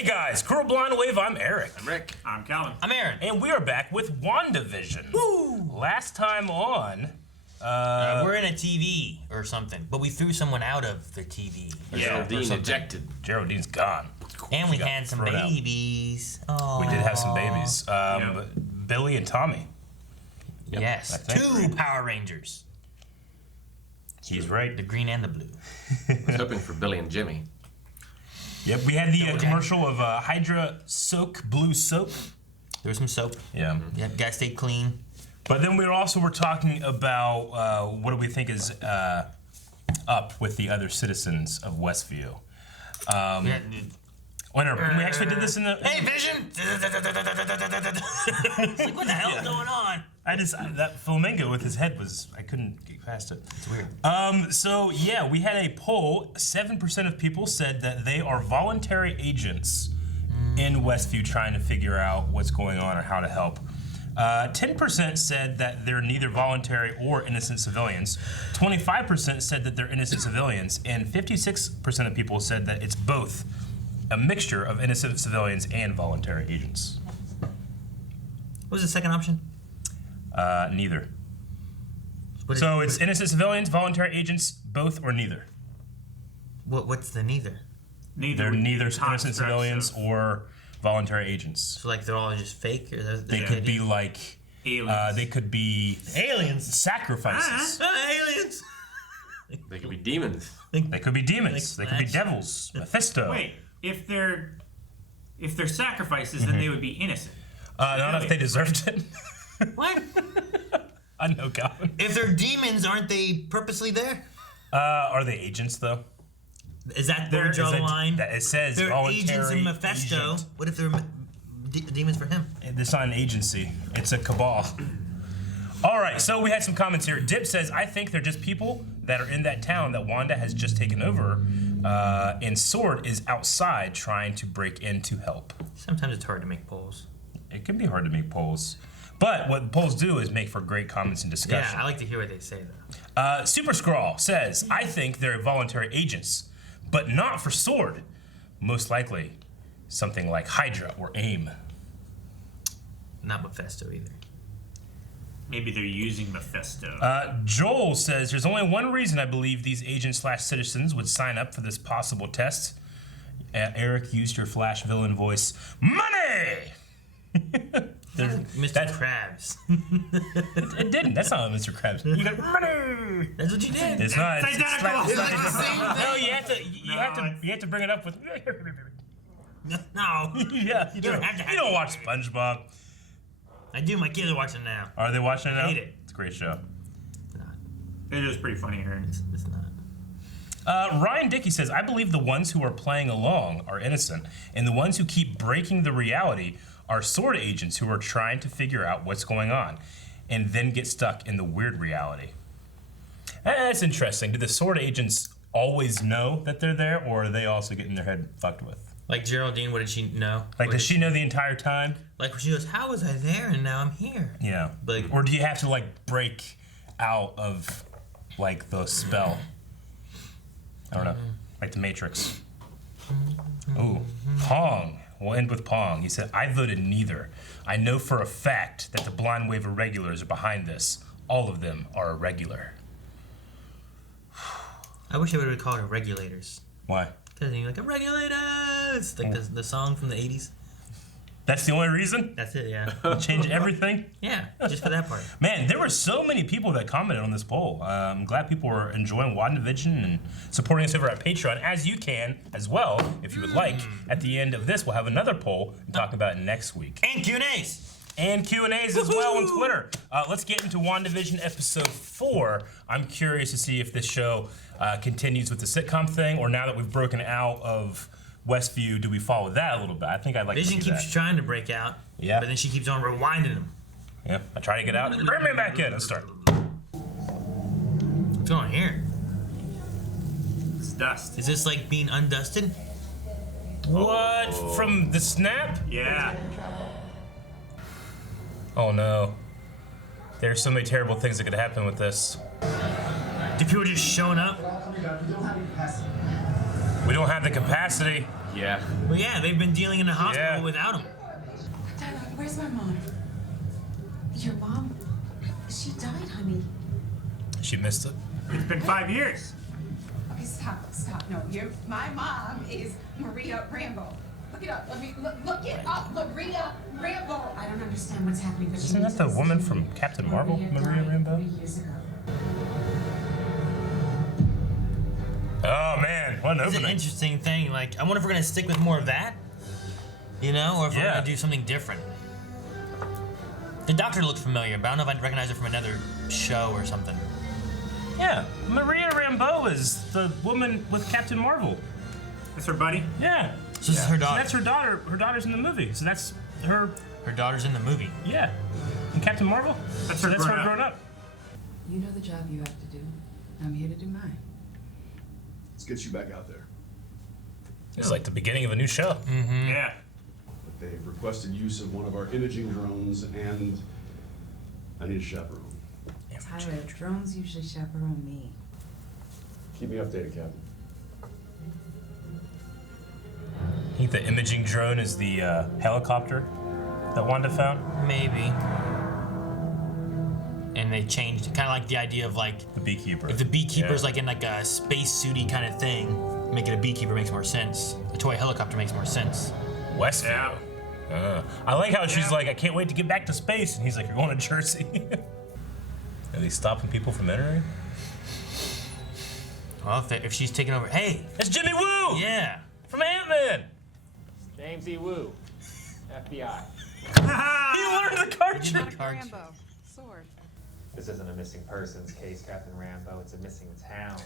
Hey guys, Cruel Blind Wave, I'm Eric. I'm Rick. I'm Calvin. I'm Aaron. And we are back with WandaVision. Woo! Last time on, we're in a TV or something, but we threw someone out of the TV. Geraldine ejected. Geraldine's gone. And we She got had some thrown out. babies. Oh. We did have some babies. Billy and Tommy. I Yes, think. 2 Power Rangers. He's right. The green and the blue. I was hoping for Billy and Jimmy. Yep, we had the Double commercial of Hydra Soak Blue Soap. There was some soap. Yeah. Yep, gotta stay clean. But then we were talking about what do we think is up with the other citizens of Westview. We actually did this in the... Hey, Vision! It's like, what the hell's going on? That flamingo with his head was, I couldn't get past it. It's weird. So yeah, we had a poll. 7% of people said that they are voluntary agents in Westview trying to figure out what's going on or how to help. 10% said that they're neither voluntary or innocent civilians. 25% said that they're innocent civilians, and 56% of people said that it's both, a mixture of innocent civilians and voluntary agents. What was the second option? Neither. What It's innocent civilians, voluntary agents, both or neither. What's the neither? They're neither innocent civilians or voluntary agents. So like they're all just fake, or They could be like aliens. they could be aliens. sacrifices. Aliens. They could be demons. They could be demons. Like They could be Flash. devils. Mephisto. Wait, if they're sacrifices, then they would be innocent. Not if they deserved it. What? I know, Calvin. If they're demons, aren't they purposely there? Are they agents though? Is that their draw line? It says They're voluntary agents in Mephisto. agent. What if they're demons for him? It's not an agency. It's a cabal. All right, so we had some comments here. Dip says, I think they're just people that are in that town that Wanda has just taken over, and Sword is outside trying to break in to help. Sometimes it's hard to make polls. It can be hard to make polls. But what polls do is make for great comments and discussion. Yeah, I like to hear what they say though. Super Scrawl says, I think they're voluntary agents, but not for Sword. Most likely something like Hydra or AIM. Not Mephisto either. Maybe they're using Mephisto. Joel says, there's only one reason I believe these agents/citizens would sign up for this possible test. Eric used your Flash villain voice. Money! Mr. Krabs. It didn't. That's not Mr. Krabs. You got money. That's what you did. It's not. It's identical. it's like the same thing. No, you have to bring it up with. No. Yeah, you don't have to. You don't watch SpongeBob. I do. My kids are watching now. Are they watching it now? I hate it. It's a great show. It's not. It is pretty funny, Aaron. It's not. Ryan Dickey says, I believe the ones who are playing along are innocent, and the ones who keep breaking the reality are Sword agents who are trying to figure out what's going on, and then get stuck in the weird reality. That's interesting. Do the Sword agents always know that they're there, or are they also getting their head fucked with? Like Geraldine, what did she know? Like, does she know the entire time? Like when she goes, how was I there and now I'm here? Yeah. Like, Or do you have to, like, break out of, like, the spell? I don't know. Like the Matrix. Ooh. Pong. We'll end with Pong. He said, I voted neither. I know for a fact that the Blind Wave irregulars are behind this. All of them are irregular. I wish I would have called it regulators. Why? Because you're like, a regulators! Like the song from the 80s. That's the only reason? That's it, yeah. Change everything? Yeah, just for that part. Man, there were so many people that commented on this poll. I'm glad people were enjoying WandaVision and supporting us over at Patreon, as you can as well, if you would like. At the end of this, we'll have another poll and talk about it next week. And Q&As! And Q&As as well on Twitter. Let's get into WandaVision episode 4. I'm curious to see if this show continues with the sitcom thing, or now that we've broken out of Westview, do we follow that a little bit? I think I'd like Vision to see keeps that. trying to break out. Yeah. But then she keeps on rewinding him. Yeah, I try to get out. Bring me back in. Let's start. What's going on here? It's dust. Is this like being undusted? What? From the snap? Yeah. Oh no. There's so many terrible things that could happen with this. Do people just showing up? We don't have the capacity. Yeah. Well, yeah, they've been dealing in the hospital Yeah. without him. Dad, where's my mom? Your mom? She died, honey. She missed it. It's been 5 years. Okay, stop. No, my mom is Maria Rambo. Look it up. Look it up. Maria Rambo. I don't understand what's happening, but Isn't that the woman from Captain Marvel, Maria Rambo? 3 years ago. Oh man, what an It's an opening. interesting thing. Like, I wonder if we're gonna stick with more of that, you know, or if we're Yeah. gonna do something different. The doctor looked familiar, but I don't know if I'd recognize her from another show or something. Yeah, Maria Rambeau is the woman with Captain Marvel. That's her buddy. Yeah. So this is her So daughter. that's her daughter. Her daughter's in the movie. So that's her. Her daughter's in the movie. Yeah. And Captain Marvel. That's So her that's her grown grown up. You know the job you have to do. I'm here to do mine. Let's get you back out there. This is like the beginning of a new show. Yeah. But they've requested use of one of our imaging drones, and I need a chaperone. Tyler, drones usually chaperone me. Keep me updated, Captain. I think the imaging drone is the helicopter that Wanda found. Maybe. And they changed, kind of like the idea of like, The beekeeper. if the beekeeper's Yeah. like in like a space suity kind of thing, making a beekeeper makes more sense. A toy helicopter makes more sense. Westview. I like how she's like, I can't wait to get back to space, and he's like, you're going to Jersey. Are they stopping people from entering? Well, if she's taking over, hey, It's Jimmy Woo yeah. from Ant-Man. James E. Woo, FBI. He learned the card trick. Cards. Sword. This isn't a missing persons case, Captain Rambo. It's a missing town.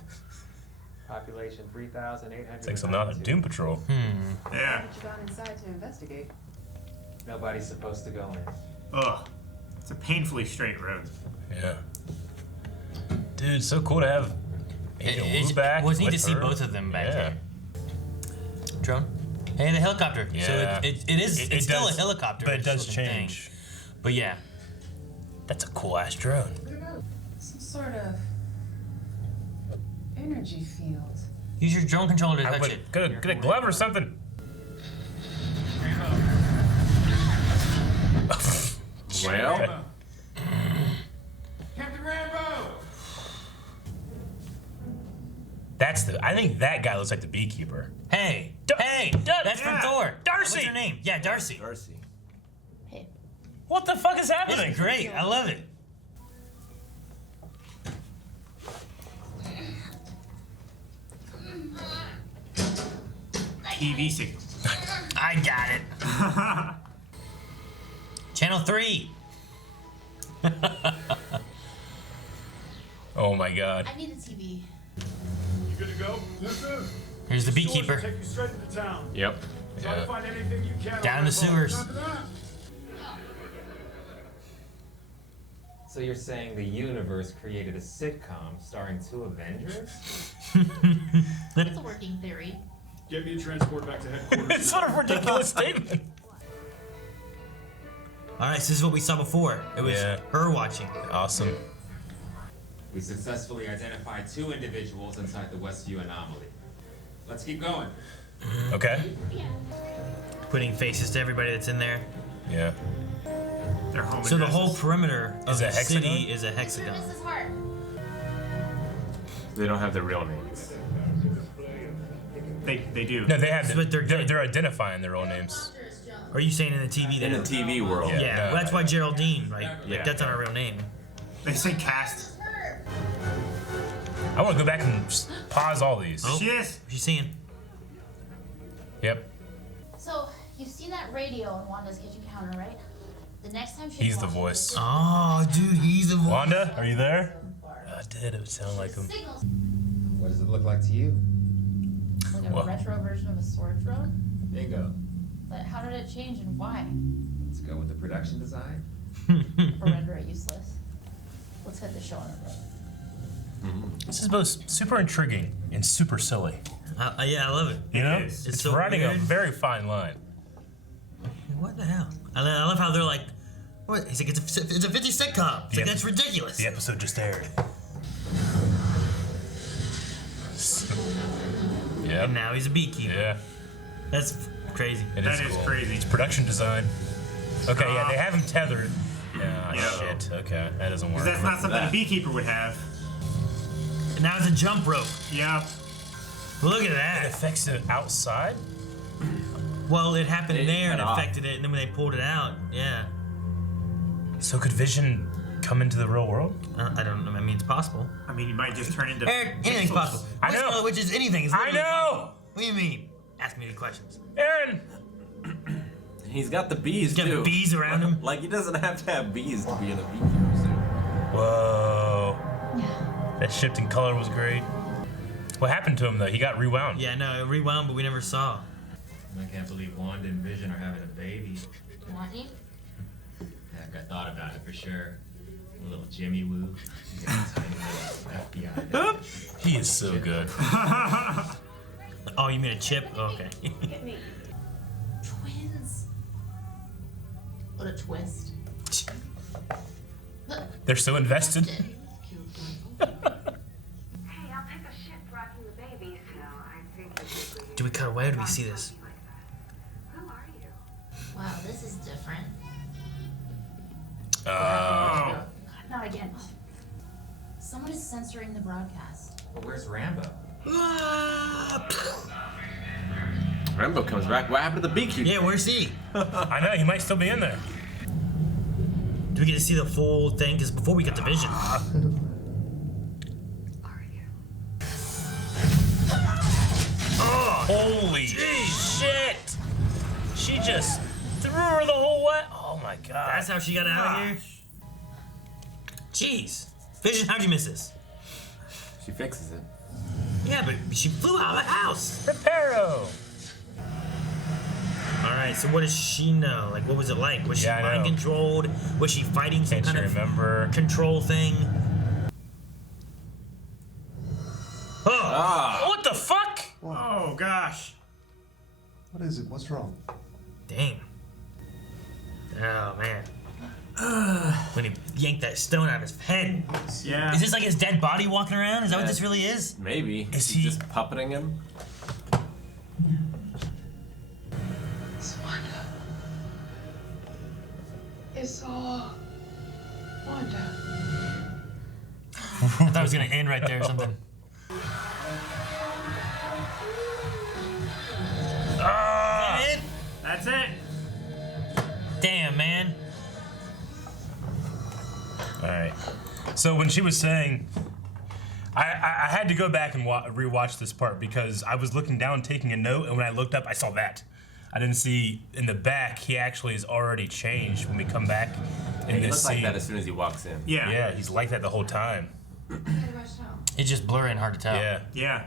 Population 3,800. Thanks a lot of Doom Patrol. Yeah. But you gone inside to investigate. Nobody's supposed to go in. Ugh. It's a painfully straight road. Yeah. Dude, so cool to have Agent Woo back. It was neat to with see her. both of them back Yeah. there. Drone. Hey, the helicopter. Yeah. So it's still does- a helicopter. But it does looking thing. change. But yeah. That's a cool ass drone. Some sort of energy field. Use your drone controller to I touch would it. get a glove or something. Well, Captain Rambo! I think that guy looks like the beekeeper. Hey, hey, that's from yeah. Thor. Darcy! What's her name? Yeah, Darcy. Darcy. What the fuck is This happening? is great. I love it. TV signal. I got it. Channel 3. Oh my god. I need a TV. You good to go? Yes, sir. Here's the beekeeper. Take you straight into town. Yep. Try to Yeah. find anything you can. Down in on the that boat. sewers. Copy that? So you're saying the universe created a sitcom starring 2 Avengers? It's a working theory. Get me a transport back to headquarters. It's sort of a ridiculous statement. All right, so this is what we saw before. It was Yeah. her watching. Awesome. We successfully identified 2 individuals inside the Westview anomaly. Let's keep going. Okay. Putting faces to everybody that's in there. Yeah. Their home So the addresses. whole perimeter of Is it the a hexagon? city is a hexagon. Mrs. Hart. They don't have their real names. They do. No, they have. But They're identifying their own names. Are you saying in the TV that? In the TV world. Yeah. Yeah, no, well, that's why Geraldine, right? Yeah. Like, that's not her real name. They say cast. I want to go back and just pause all these. Oh. She is. She's seeing. Yep. So, you've seen that radio on Wanda's kitchen counter, right? The next time she He's the voice. Oh, dude, he's the one. Wanda, are you there? I did. It would sound like him. Signals. What does it look like to you? Like a What? retro version of a sword drone? Bingo. But how did it change and why? Let's go with the production design. Or render it useless? Let's get the show on the road. This is both super intriguing and super silly. Yeah, I love it. You know, is. it's so riding weird. a very fine line. What the hell? I love how they're like, what? He's like, it's a 50 sitcom. It's Yep. like, that's ridiculous. The episode just aired. Yep. And now he's a beekeeper. Yeah. That's crazy. It That is cool. crazy. It's production design. Okay, yeah, they have him tethered. Yeah, Yeah. shit. Okay, that doesn't work. That's not something a that. beekeeper would have. And now it's a jump rope. Yeah. Look at It that. affects it outside? Well, it happened It there and cut off. affected it, and then when they pulled it out, yeah. So could Vision come into the real world? I don't know. I mean, it's possible. I mean, you might just turn into. Eric, anything's pixels. possible. I know. Which is anything. It's I literally know. possible. What do you mean? Ask me any questions. Aaron! He's got the bees Got too. bees around him. Like he doesn't have to have bees to be in a beekeeper suit. Whoa. That shift in color was great. What happened to him though? He got rewound. Yeah, no, it rewound, but we never saw. I can't believe Wanda and Vision are having a baby. Want you? Heck, I thought about it for sure. A little Jimmy Woo. FBI. He is so good. Oh, you mean a chip? Oh, okay. Twins. What a twist. Look, They're so invested. Cute. Hey, I'll take a shit rocking the babies. No, I think it's Do we cut away or do we see this? Who are you? Wow, this is different. Oh. God, not again. Someone is censoring the broadcast. Well, where's Rambo? Rambo comes back. What happened to the beekeeper? Yeah, where's he? I know, he might still be in there. Do we get to see the full thing? Because before we got the Vision. Are you? Holy shit! She just threw her the whole way. Oh my god. That's how she got out of here? Jeez. Vision, how'd you miss this? She fixes it. Yeah, but she flew out of the house. Reparo! Alright, so what does she know? Like, what was it like? Was she Yeah, I mind know. controlled? Was she fighting some Can't kind you of remember? control thing? Oh! Ah! What the fuck? Oh gosh. What is it? What's wrong? Dang. Oh, man. When he yanked that stone out of his head. Yeah. Is this like his dead body walking around? Is that what this really is? Maybe. Is He's he- just puppeting him? It's Wanda. It's all Wanda. I thought it was gonna end right there or something. Ah! That's it. Damn, man. Alright. So when she was saying, I had to go back and rewatch this part because I was looking down taking a note, and when I looked up, I saw that. I didn't see in the back, he actually is already changed when we come back in He this looks like scene. that as soon as he walks in. Yeah. Yeah, he's like that the whole time. It's just blurry and hard to tell. Yeah. Yeah.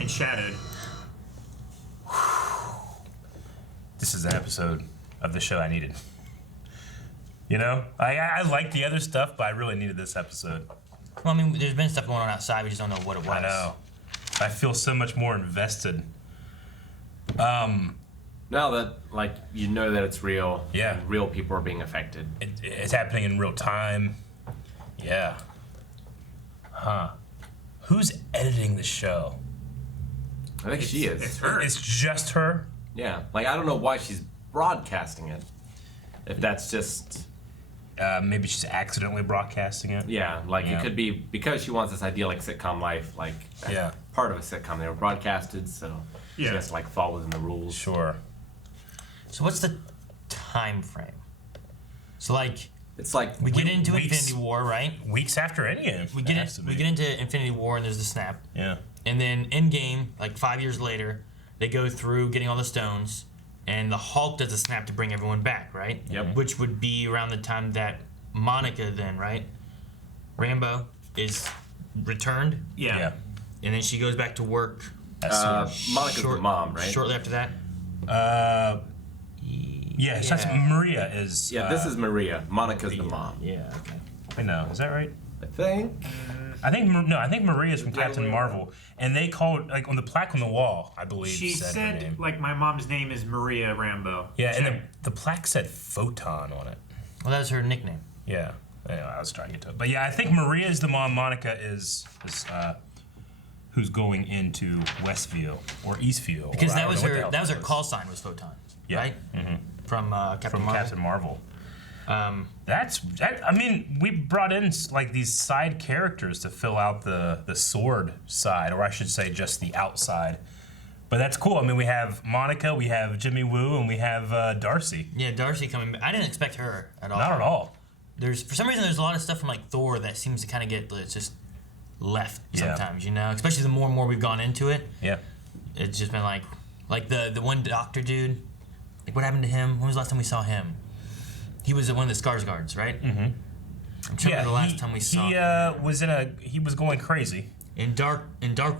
And shadowed. This is an episode of the show I needed. You know? I like the other stuff, but I really needed this episode. Well, I mean, there's been stuff going on outside. We just don't know what it was. I know. I feel so much more invested. Now that, like, you know that it's real. Yeah. And real people are being affected. It's happening in real time. Yeah. Huh. Who's editing the show? I think she is. It's her. It's just her? Yeah. Like, I don't know why she's broadcasting it. If that's just... Maybe she's accidentally broadcasting it. Yeah, like Yeah. it could be because she wants this idyllic sitcom life, like as Yeah. part of a sitcom. They were broadcasted, so she Yeah. has to like fall within the rules. Sure. So what's the time frame? So like It's like we get into weeks. Infinity War, right? Weeks after Endgame. We it get has to we be. get into Infinity War and there's the snap. Yeah. And then Endgame, like 5 years later, they go through getting all the stones, and the Hulk does a snap to bring everyone back, right? Yep. Which would be around the time that Monica then, right? Rambo is returned, Yeah. Yeah. and then she goes back to work. Monica's the mom, right? Shortly after that. Yeah, so that's Maria is. Yeah, this is Maria. Monica's the mom. Yeah. Okay. I know. Is that right? I think. I think Maria's from Yeah, Captain Maria. Marvel, and they called like on the plaque on the wall, I believe. She her said, name. like, my mom's name is Maria Rambo. Yeah, and Check. the plaque said Photon on it. Well, that was her nickname. Yeah. Anyway, I was trying to get to it, but yeah, I think Maria is the mom. Monica is who's going into Westview or Eastview. Because or I that don't was know what the her. hell That was her was. call sign was Photon. Yeah. Right. From Captain Marvel. Captain Marvel. I mean, we brought in like these side characters to fill out the sword side, or I should say, just the outside. But that's cool. I mean, we have Monica, we have Jimmy Woo, and we have Darcy. Yeah, Darcy coming back. I didn't expect her at all. Not at all. For some reason, there's a lot of stuff from like Thor that seems to kind of get just left sometimes, you know? Especially the more and more we've gone into it. Yeah. It's just been like the one doctor dude. Like, what happened to him? When was the last time we saw him? He was one of the Skarsgårds, right? Mm-hmm. I'm trying to remember the last time we saw him. He was going crazy. In Dark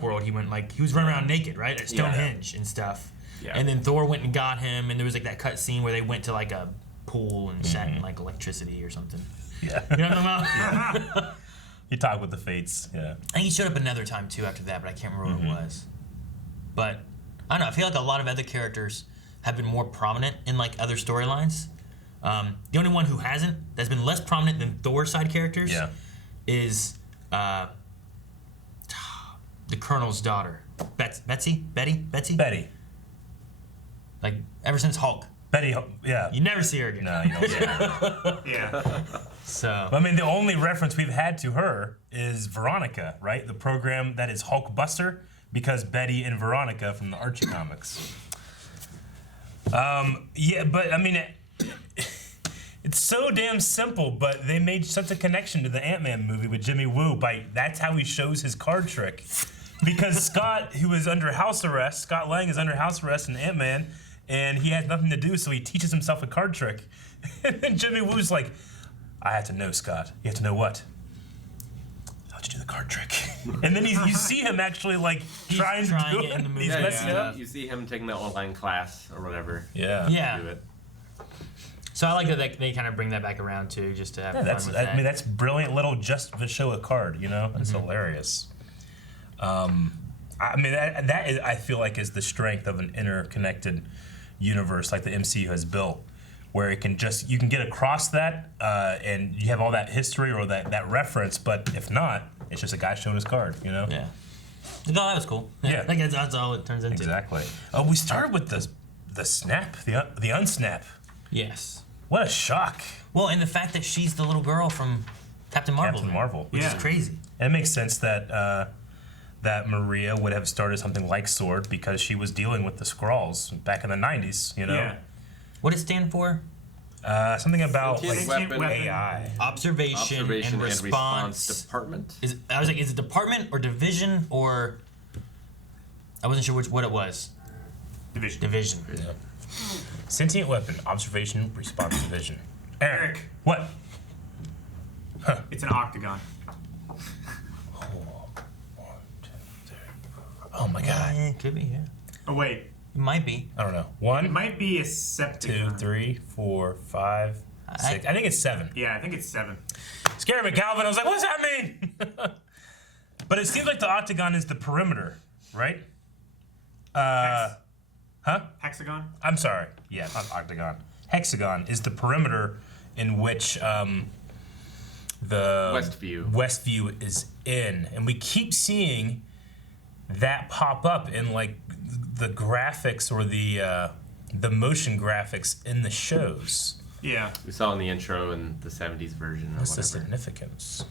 World, he went he was running around naked, right? At Stonehenge and stuff. Yeah. And then Thor went and got him, and there was like that cut scene where they went to like a pool and sat in like electricity or something. Yeah. You know what I'm talking about? He talked with the Fates. Yeah. I think he showed up another time too after that, but I can't remember what it was. But I don't know. I feel like a lot of other characters have been more prominent in like other storylines. The only one who hasn't, that's been less prominent than Thor's side characters, is the Colonel's daughter, Betty. Like ever since Hulk. Betty, yeah. You never see her again. No, you don't see her. Yeah. So. I mean, the only reference we've had to her is Veronica, right? The program that is Hulk Buster, because Betty and Veronica from the Archie comics. Yeah, but I mean, it's so damn simple, but they made such a connection to the Ant-Man movie with Jimmy Woo that's how he shows his card trick. Because Scott, who is under house arrest, Scott Lang is under house arrest in Ant-Man, and he has nothing to do, so he teaches himself a card trick. And then Jimmy Woo's like, I have to know, Scott. You have to know what? How'd you do the card trick? And then you see him actually like trying to do it in the movie. He's messing it up. You see him taking the online class or whatever. Yeah. Yeah. Do it. So I like that they kind of bring that back around too, just to have fun with that. I mean, that's brilliant little just to show a card, you know? It's hilarious. I mean, that is, I feel like is the strength of an interconnected universe like the MCU has built, where you can get across that and you have all that history or that reference, but if not, it's just a guy showing his card, you know? Yeah. Oh, that was cool. Yeah. I guess that's all it turns into. Exactly. Oh, we started with the snap, the unsnap. Yes. What a shock. Well, and the fact that she's the little girl from Captain Marvel. Which is crazy. And it makes sense that that Maria would have started something like Sword because she was dealing with the Skrulls back in the 90s, you know? Yeah. What does it stand for? Something about Sentient like weapon. AI. Observation and response department. Is it department or division or... I wasn't sure what it was. Division. Yeah. Sentient weapon, observation, response, division. Eric. What? Huh. It's an octagon. Oh my god. It could be, yeah. Oh, wait. It might be. I don't know. It 1, might be a 2, septic. 3, 4, 5, 6. I think it's 7. Yeah, I think it's 7. Scary McGalvin. I was like, what's that mean? But it seems like the octagon is the perimeter, right? Huh? Hexagon? I'm sorry. Yeah, not octagon. Hexagon is the perimeter in which the Westview is in, and we keep seeing that pop up in like the graphics or the motion graphics in the shows. Yeah. We saw in the intro in the 70s version or What's the whatever. significance?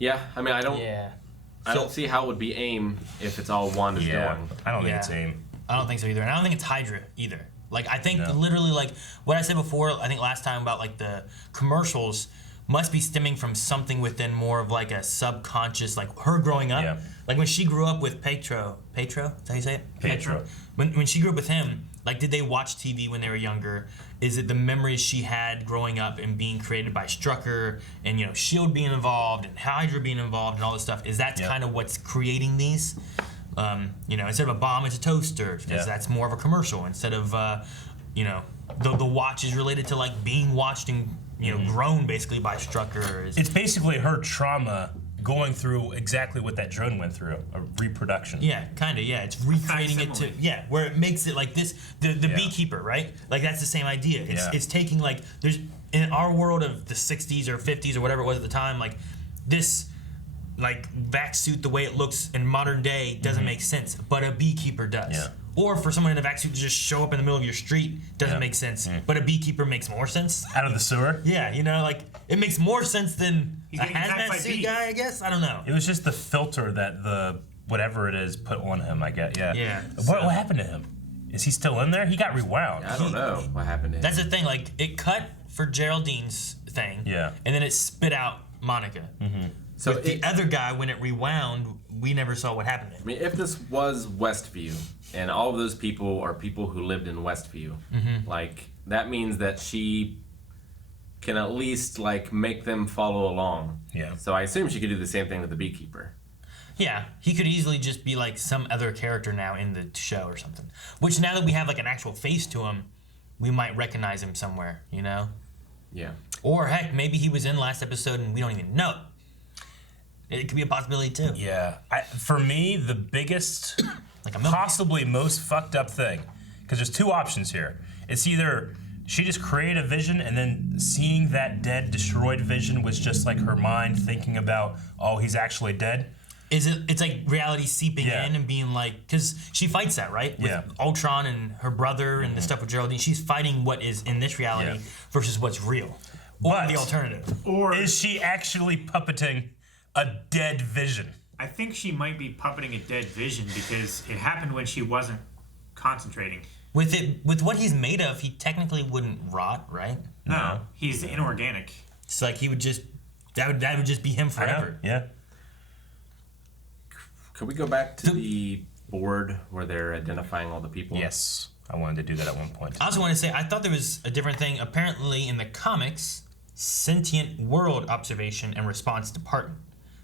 Yeah, I mean, I don't see how it would be AIM if it's all Wanda's doing. I don't think it's AIM. I don't think so either. And I don't think it's Hydra either. Like, I think No. literally, like, what I said before, I think last time about, like, the commercials must be stemming from something within more of, like, a subconscious, like, her growing up. Yeah. Like, when she grew up with Petro? Is that how you say it? Petro. When she grew up with him, like, did they watch TV when they were younger? Is it the memories she had growing up and being created by Strucker and, you know, S.H.I.E.L.D. being involved and Hydra being involved and all this stuff? Is that kind of what's creating these? You know, instead of a bomb, it's a toaster because that's more of a commercial. Instead of, you know, the watch is related to like being watched and grown basically by Strucker. It's basically her trauma going through exactly what that drone went through, a reproduction. Yeah, kind of. Yeah, it's recreating it to where it makes it like this. The beekeeper, right? Like that's the same idea. It's taking like there's in our world of the 60s or 50s or whatever it was at the time, like this like vac suit the way it looks in modern day doesn't make sense, but a beekeeper does. Yeah. Or for someone in a vac suit to just show up in the middle of your street doesn't make sense, but a beekeeper makes more sense. Out of the sewer? Yeah, you know, like it makes more sense than He's a getting attacked by hazmat suit bees. guy, I guess. I don't know. It was just the filter that the whatever it is put on him, I guess. Yeah. Yeah, What happened to him? Is he still in there? He got rewound. I don't know what happened to him. That's the thing. Like it cut for Geraldine's thing. Yeah. And then it spit out Monica. So With the other guy, when it rewound, we never saw what happened to him. I mean, if this was Westview, and all of those people are people who lived in Westview, like that means that she can at least like make them follow along. Yeah. So I assume she could do the same thing with the beekeeper. Yeah, he could easily just be like some other character now in the show or something. Which now that we have like an actual face to him, we might recognize him somewhere, you know? Yeah. Or heck, maybe he was in last episode and we don't even know it. It could be a possibility too. Yeah. For me, the biggest, Like a possibly most fucked up thing, because there's two options here. It's either she just created a vision and then seeing that dead, destroyed vision was just like her mind thinking about, oh, he's actually dead. It's like reality seeping Yeah. in and being like, because she fights that, right? With Yeah. Ultron and her brother and the stuff with Geraldine. She's fighting what is in this reality versus what's real. Or But the alternative. Or is she actually puppeting a dead vision? I think she might be puppeting a dead vision because it happened when she wasn't concentrating. With what he's made of, he technically wouldn't rot, right? No, he's inorganic. It's like he would just that would just be him forever. Yeah. Could we go back to the board where they're identifying all the people? Yes. I wanted to do that at one point. I also want to say I thought there was a different thing. Apparently in the comics, sentient world observation and response department.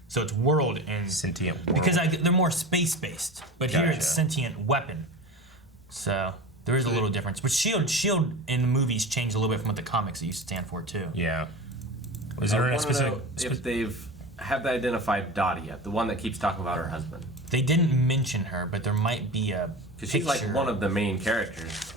So it's world and Sentient world. because they're more space based, but here Gotcha. it's sentient weapon. So there is a little difference. But Shield in the movies changed a little bit from what the comics used to stand for too. Yeah. Was I there a wanna specific? know if have they identified Dottie yet? The one that keeps talking about her husband. They didn't mention her, but there might be a Because she's like one of the main characters,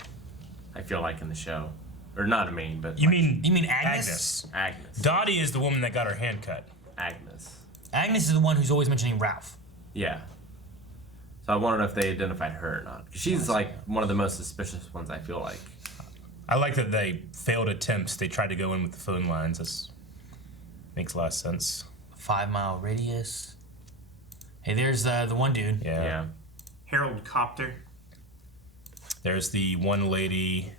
I feel like, in the show. Or not a main, but You like mean Agnes? Agnes. Dottie is the woman that got her hand cut. Agnes. Agnes is the one who's always mentioning Ralph. Yeah. So I want to know if they identified her or not. 'Cause she's like one of the most suspicious ones, I feel like. I like that they failed attempts. They tried to go in with the phone lines. That makes a lot of sense. 5 mile radius. Hey, there's the one dude. Yeah. Harold Copter. There's the one lady.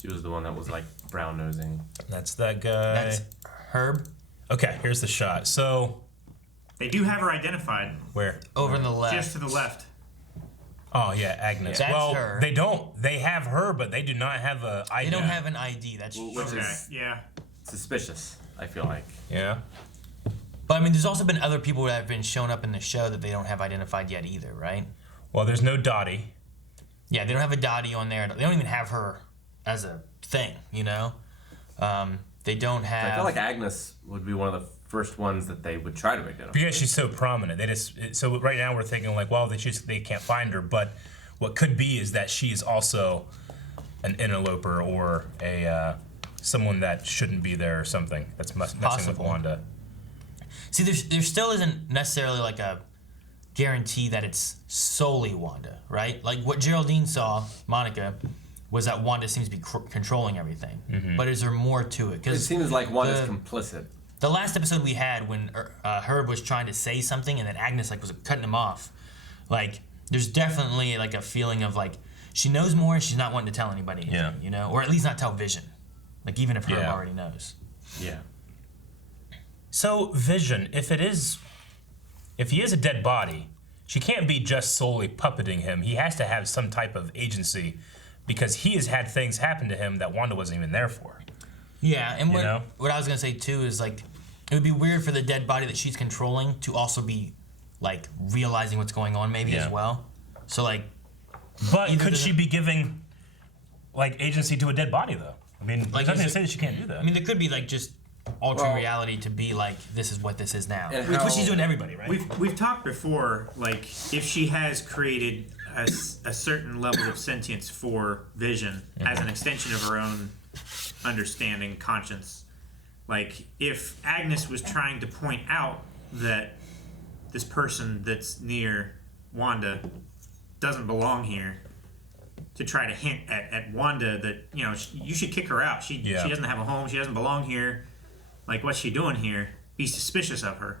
She was the one that was like brown nosing. That's that guy. That's Herb. Okay, here's the shot. So They do have her identified. where? Over in the left. Just to the left. Oh yeah, Agnes. That's well, her. they don't. They have her, but they do not have a ID. They don't have an ID. That's Which Okay, is yeah. suspicious, I feel like. Yeah. But I mean, there's also been other people that have been shown up in the show that they don't have identified yet either, right? Well, there's no Dottie. Yeah, they don't have a Dottie on there. They don't even have her as a thing, you know? They don't have... I feel like Agnes would be one of the first ones that they would try to identify. Because she's so prominent. So right now we're thinking like, well, they can't find her. But what could be is that she is also an interloper or a someone that shouldn't be there or something that's messing with Possible. Wanda. See, there still isn't necessarily like a guarantee that it's solely Wanda, right? Like what Geraldine saw, Monica, was that Wanda seems to be controlling everything. But is there more to it? It seems like Wanda's complicit. The last episode we had when Herb was trying to say something and then Agnes like was cutting him off, like there's definitely like a feeling of like she knows more and she's not wanting to tell anybody anything, Yeah. you know, or at least not tell Vision, like even if Herb Yeah. already knows. Yeah. So Vision, if he is a dead body, she can't be just solely puppeting him. He has to have some type of agency because he has had things happen to him that Wanda wasn't even there for. Yeah, and You know? what I was gonna say too is like it would be weird for the dead body that she's controlling to also be like realizing what's going on maybe Yeah. as well. So like, But Either could doesn't- she be giving like agency to a dead body though? I mean, Like, like nothing to is it- say that she can't do that. I mean, there could be like just altering Well- reality to be like this is what this is now. And Which how- she's doing to everybody, right? We've talked before, like, if she has created a certain level of sentience for Vision as an extension of her own understanding, conscience, Like, if Agnes was trying to point out that this person that's near Wanda doesn't belong here, to try to hint at Wanda that, you know, you should kick her out. She doesn't have a home. She doesn't belong here. Like, what's she doing here? Be suspicious of her.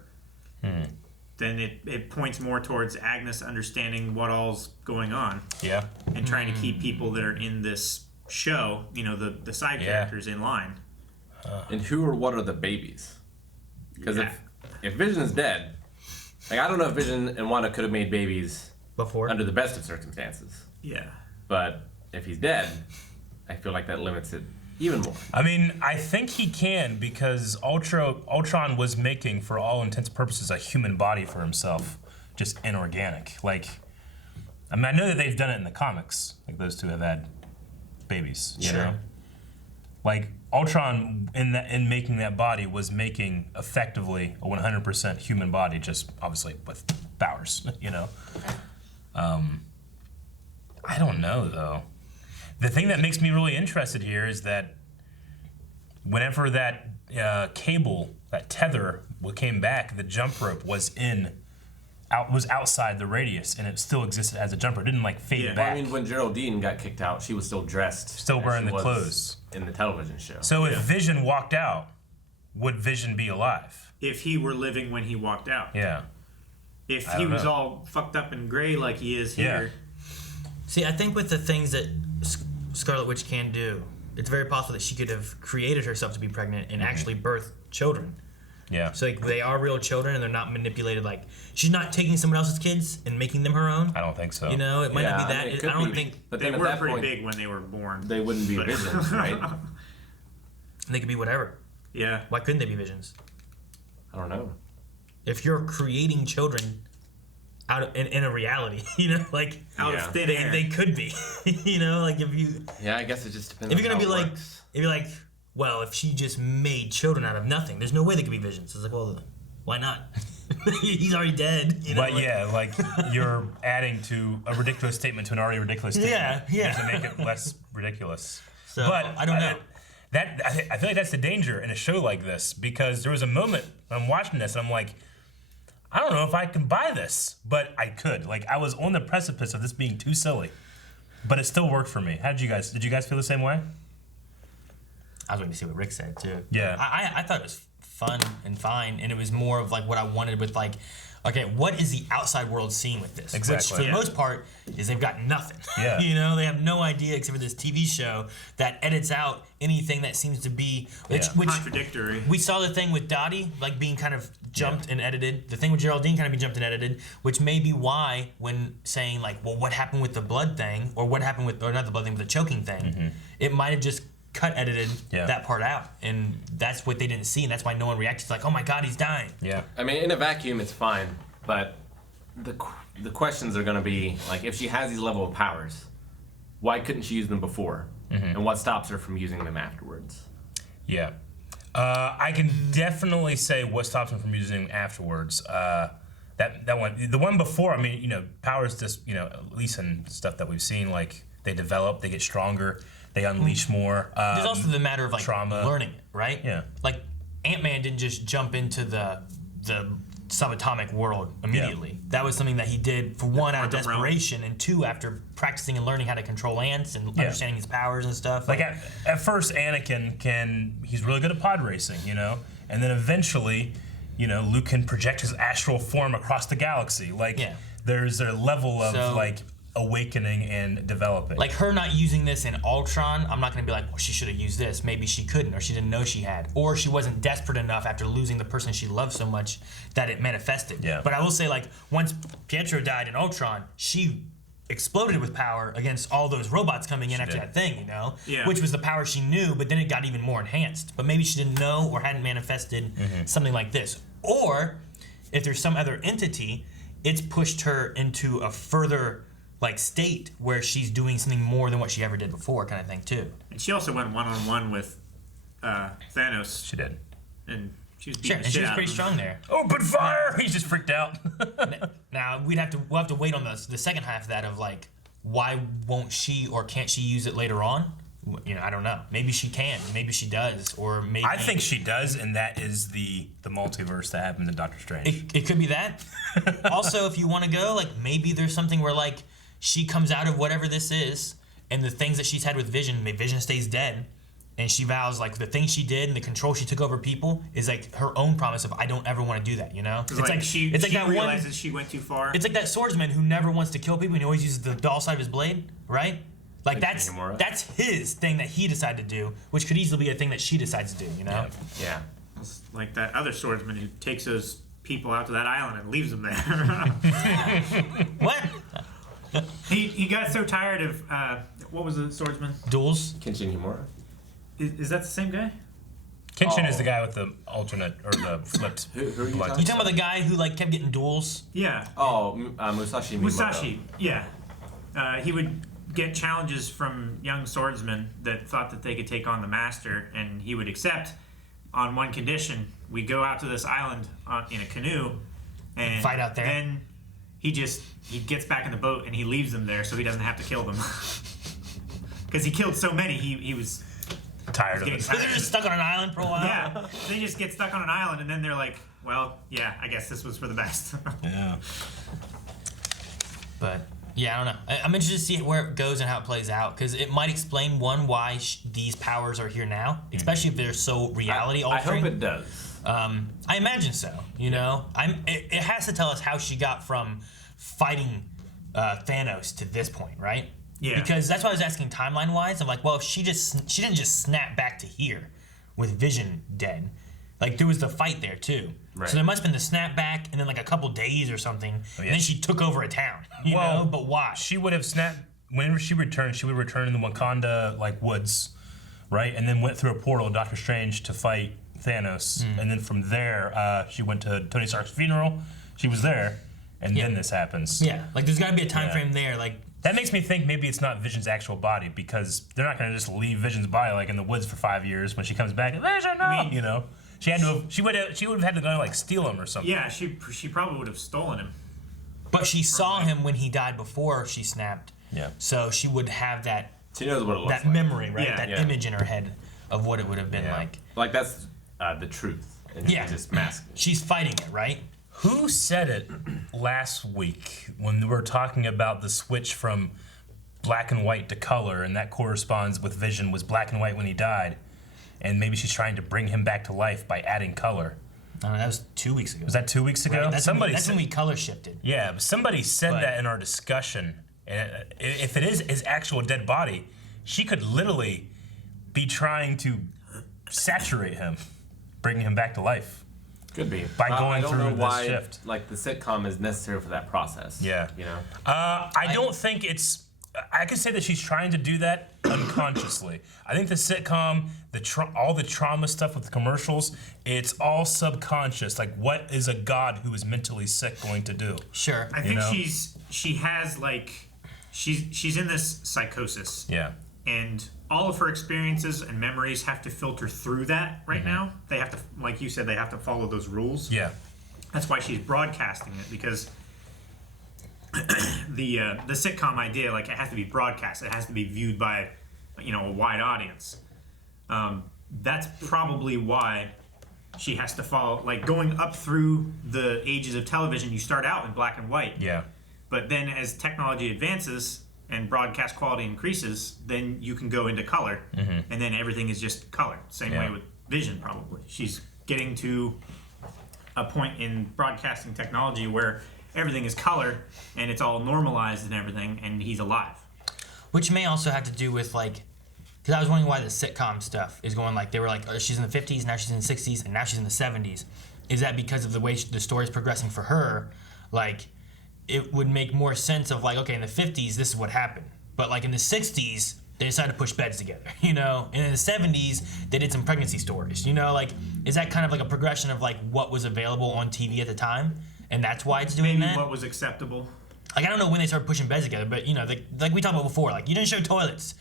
Then it points more towards Agnes understanding what all's going on. Yeah. And trying to keep people that are in this show, you know, the side characters in line. And who or what are the babies? Because if Vision is dead, like, I don't know if Vision and Wanda could have made babies before under the best of circumstances. Yeah. But if he's dead, I feel like that limits it even more. I mean, I think he can because Ultron was making, for all intents and purposes, a human body for himself, just inorganic. Like, I mean, I know that they've done it in the comics. Like, those two have had babies. You know? Like, Ultron in making that body was making effectively a 100% human body, just obviously with powers. You know. I don't know though. The thing that makes me really interested here is that whenever that cable, that tether came back, the jump rope was outside the radius, and it still existed as a jumper. It didn't like fade back. I mean, when Geraldine got kicked out, she was still dressed, still wearing the clothes in the television show. So if Vision walked out, would Vision be alive? If he were living when he walked out. Yeah. If he was all fucked up and gray like he is here. See, I think with the things that Scarlet Witch can do, it's very possible that she could have created herself to be pregnant and actually birth children. Yeah. So like, they are real children and they're not manipulated. Like, she's not taking someone else's kids and making them her own. I don't think so. You know, it might not be that. I mean, I don't think. But they then were at that pretty point, big when they were born. They wouldn't be Visions, right? They could be whatever. Yeah. Why couldn't they be Visions? I don't know. If you're creating children out of, in a reality, you know, like out of thin air, they could be. You know, like if you. Yeah, I guess it just depends. If you're on gonna how be it like, works. if you're like, well, if she just made children out of nothing, there's no way they could be Visions. It's like, well, why not? He's already dead. You know, but like you're adding to a ridiculous statement to an already ridiculous statement. Yeah. To make it less ridiculous. So, but I don't know. I feel like that's the danger in a show like this, because there was a moment when I'm watching this and I'm like, I don't know if I can buy this, but I could. Like, I was on the precipice of this being too silly, but it still worked for me. Did you guys feel the same way? I was waiting to see what Rick said too. Yeah. I thought it was fun and fine, and it was more of like what I wanted with like, okay, what is the outside world seeing with this? Exactly. Which for the most part is they've got nothing. Yeah. You know, they have no idea except for this TV show that edits out anything that seems to be which contradictory. We saw the thing with Dottie like being kind of jumped and edited. The thing with Geraldine kind of being jumped and edited, which may be why when saying like, well, what happened with the blood thing, or what happened with, or not the blood thing, but the choking thing, it might have just edited that part out, and that's what they didn't see, and that's why no one reacted. It's like, oh my god, he's dying. Yeah. I mean, in a vacuum, it's fine, but the questions are going to be like, if she has these level of powers, why couldn't she use them before, and what stops her from using them afterwards? Yeah. I can definitely say what stops them from using them afterwards. That one, the one before. I mean, you know, powers just, you know, at least in stuff that we've seen, like they develop, they get stronger. They unleash more. There's also the matter of like trauma. learning it, right? Yeah. Like Ant-Man didn't just jump into the subatomic world immediately. That was something that he did, for one, out of desperation, and two, after practicing and learning how to control ants and understanding his powers and stuff. Like at first, Anakin he's really good at pod racing, you know, and then eventually, you know, Luke can project his astral form across the galaxy. Like there's a level of like awakening and developing. Like her not using this in Ultron, I'm not gonna be like, well, she should have used this. Maybe she couldn't, or she didn't know she had, or she wasn't desperate enough after losing the person she loved so much that it manifested. Yeah. But I will say, like, once Pietro died in Ultron, she exploded with power against all those robots coming in after that thing, you know? Yeah. Which was the power she knew, but then it got even more enhanced. But maybe she didn't know or hadn't manifested something like this. Or if there's some other entity, it's pushed her into a further like state where she's doing something more than what she ever did before, kind of thing too. And she also went one-on-one with Thanos. She did. And she was beating and the she shit was out pretty of him. strong there. Open fire! He's just freaked out. Now we'll have to wait on the second half of that, of like, why won't she or can't she use it later on? You know, I don't know. Maybe she can. Maybe she does. Or maybe I think she does, and that is the multiverse that happened in Doctor Strange. it could be that. Also, if you want to go, like maybe there's something where like she comes out of whatever this is, and the things that she's had with Vision, maybe Vision stays dead, and she vows like the things she did and the control she took over people is like her own promise of I don't ever want to do that. You know, It's like she that realizes she went too far. It's like that swordsman who never wants to kill people and he always uses the dull side of his blade, right? Like that's his thing that he decided to do, which could easily be a thing that she decides to do, you know? Yeah. It's like that other swordsman who takes those people out to that island and leaves them there. What? He got so tired of what was the swordsman? Duels? Kenshin Himura. Is that the same guy? Kenshin is the guy with the alternate or the flipped. Who are you blood. You talking about the guy who like kept getting duels? Yeah. Oh, Musashi Miyamoto. Musashi. Yeah. He would get challenges from young swordsmen that thought that they could take on the master, and he would accept on one condition: we go out to this island in a canoe and fight out there. Then he gets back in the boat and he leaves them there so he doesn't have to kill them because he killed so many. He was tired of it. So they're just stuck on an island for a while. Yeah, they just get stuck on an island and then they're like, well, yeah, I guess this was for the best. Yeah. But yeah, I don't know. I'm interested to see where it goes and how it plays out because it might explain why these powers are here now, especially if they're so reality altering. I hope it does. I imagine so. You know, it has to tell us how she got from fighting Thanos to this point, right? Yeah. Because that's why I was asking timeline wise. I'm like, well, if she didn't just snap back to here with Vision dead. Like there was the fight there too. Right. So there must have been the snap back and then like a couple days or something. And then she took over a town. You know, but why? She would have snapped whenever she returned. She would return in the Wakanda like woods, right? And then went through a portal, Doctor Strange, to fight Thanos. And then from there, she went to Tony Stark's funeral. She was there, and then this happens. Yeah, like there's got to be a time frame there. Like that makes me think maybe it's not Vision's actual body because they're not going to just leave Vision's body like in the woods for 5 years when she comes back. Vision, no! I mean, you know. She had to have, she would have had to go like steal him or something. Yeah, she probably would have stolen him. But she saw him when he died before she snapped. Yeah. So she would have that. She knows what it looks that like. memory, right? Yeah. That image in her head of what it would have been like. Like that's the truth. And Yeah. Just masking. She's fighting it, right? Who said it last week when we were talking about the switch from black and white to color, and that corresponds with Vision was black and white when he died, and maybe she's trying to bring him back to life by adding color. That was 2 weeks ago. Was that 2 weeks ago? Right? That's Somebody when we color shifted. Yeah, but somebody said that in our discussion. And if it is his actual dead body, she could literally be trying to saturate him, bringing him back to life. Could be. By going through I don't know this why, shift. Like the sitcom is necessary for that process. Yeah. You know. I don't think it's. I could say that she's trying to do that unconsciously. I think the sitcom, all the trauma stuff with the commercials, it's all subconscious. Like, what is a god who is mentally sick going to do? Sure. I think she has like she's in this psychosis. Yeah. And all of her experiences and memories have to filter through that right now. They have to, like you said, they have to follow those rules. Yeah. That's why she's broadcasting it, because the sitcom idea, like, it has to be broadcast. It has to be viewed by, a wide audience. That's probably why she has to follow, like, going up through the ages of television. You start out in black and white. Yeah. But then as technology advances and broadcast quality increases, then you can go into color, and then everything is just color. Same way with Vision, probably. She's getting to a point in broadcasting technology where everything is color and it's all normalized and everything, and he's alive. Which may also have to do with, like, because I was wondering why the sitcom stuff is going, like, they were like, oh, she's in the 50s, now she's in the 60s, and now she's in the 70s. Is that because of the way the story's progressing for her? Like, it would make more sense of, like, okay, in the 50s, this is what happened. But, like, in the 60s, they decided to push beds together, And in the 70s, they did some pregnancy stories, Like, is that kind of like a progression of, like, what was available on TV at the time? And that's why it's doing that? What was acceptable. Like, I don't know when they started pushing beds together, but, like we talked about before, like, you didn't show toilets,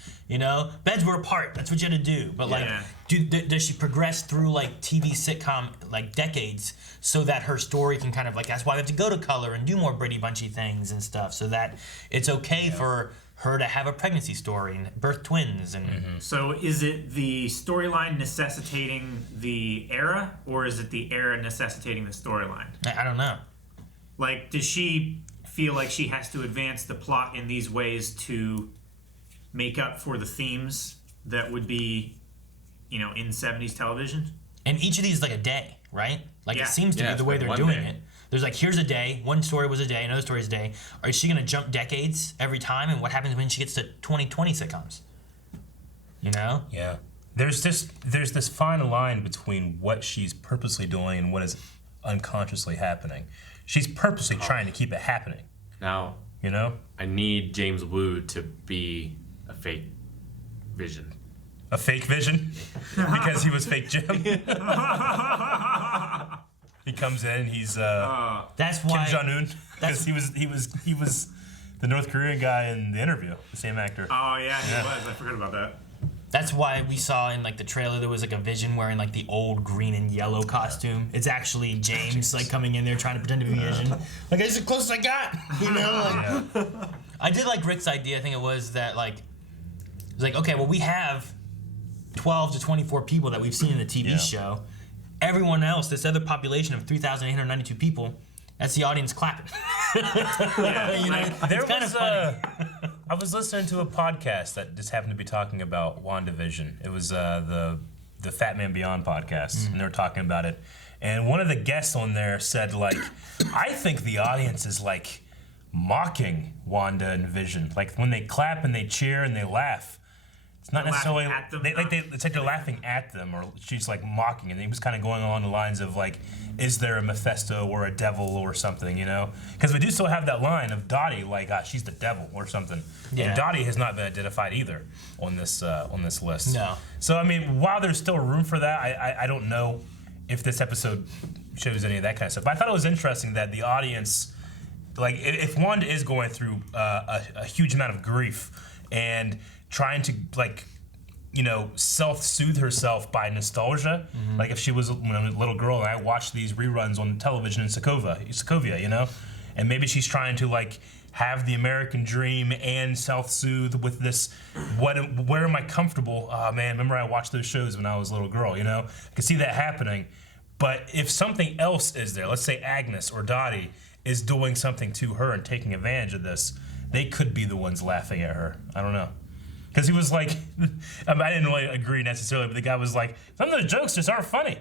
Beds were apart. That's what you had to do. But, like, does she progress through, like, TV sitcom, like, decades so that her story can kind of, like, that's why we have to go to color and do more Brady Bunchy things and stuff so that it's okay for her to have a pregnancy story and birth twins and. So is it the storyline necessitating the era, or is it the era necessitating the storyline? I don't know. Like, does she feel like she has to advance the plot in these ways to make up for the themes that would be, in 70s television? And each of these is like a day, right? Like Yeah. it seems to be it's the way like they're one doing day. it. There's like, here's a day, one story was a day, another story is a day. Is she gonna jump decades every time? And what happens when she gets to 2020 sitcoms? Yeah. There's this fine line between what she's purposely doing and what is unconsciously happening. She's purposely trying to keep it happening. Now, I need James Woo to be a fake Vision. A fake Vision? Because he was fake Jim? He comes in, he's That's Kim why. Jong-un. Because he was the North Korean guy in the interview, the same actor. Oh, yeah, he was. I forgot about that. That's why we saw in like the trailer there was like a Vision wearing like the old green and yellow costume. It's actually James like coming in there trying to pretend to be Vision. Like, this is the closest I got. I did like Rick's idea. I think it was that like, it's like, okay, well, we have 12 to 24 people that we've seen in the TV show. Everyone else, this other population of 3,892 people, that's the audience clapping. There it's kind of was funny. I was listening to a podcast that just happened to be talking about WandaVision. It was the Fat Man Beyond podcast, and they were talking about it. And one of the guests on there said, like, I think the audience is like mocking Wanda and Vision. Like when they clap and they cheer and they laugh. It's not They're necessarily laughing at them. it's like they're laughing at them, or she's like mocking, and he was kind of going along the lines of like, is there a Mephisto or a devil or something, Because we do still have that line of Dottie, like she's the devil or something. Yeah. And Dottie has not been identified either on this list. No. So I mean, while there's still room for that, I don't know if this episode shows any of that kind of stuff. But I thought it was interesting that the audience, like, if Wanda is going through a huge amount of grief and trying to self-soothe herself by nostalgia. Like if she was when I was a little girl and I watched these reruns on television in Sokovia, and maybe she's trying to like have the American dream and self-soothe with this. Where am I comfortable? Oh man, remember I watched those shows when I was a little girl. I could see that happening. But if something else is there, let's say Agnes or Dottie is doing something to her and taking advantage of this, they could be the ones laughing at her. I don't know. Because he was like, I didn't really agree necessarily, but the guy was like, some of the jokes just aren't funny.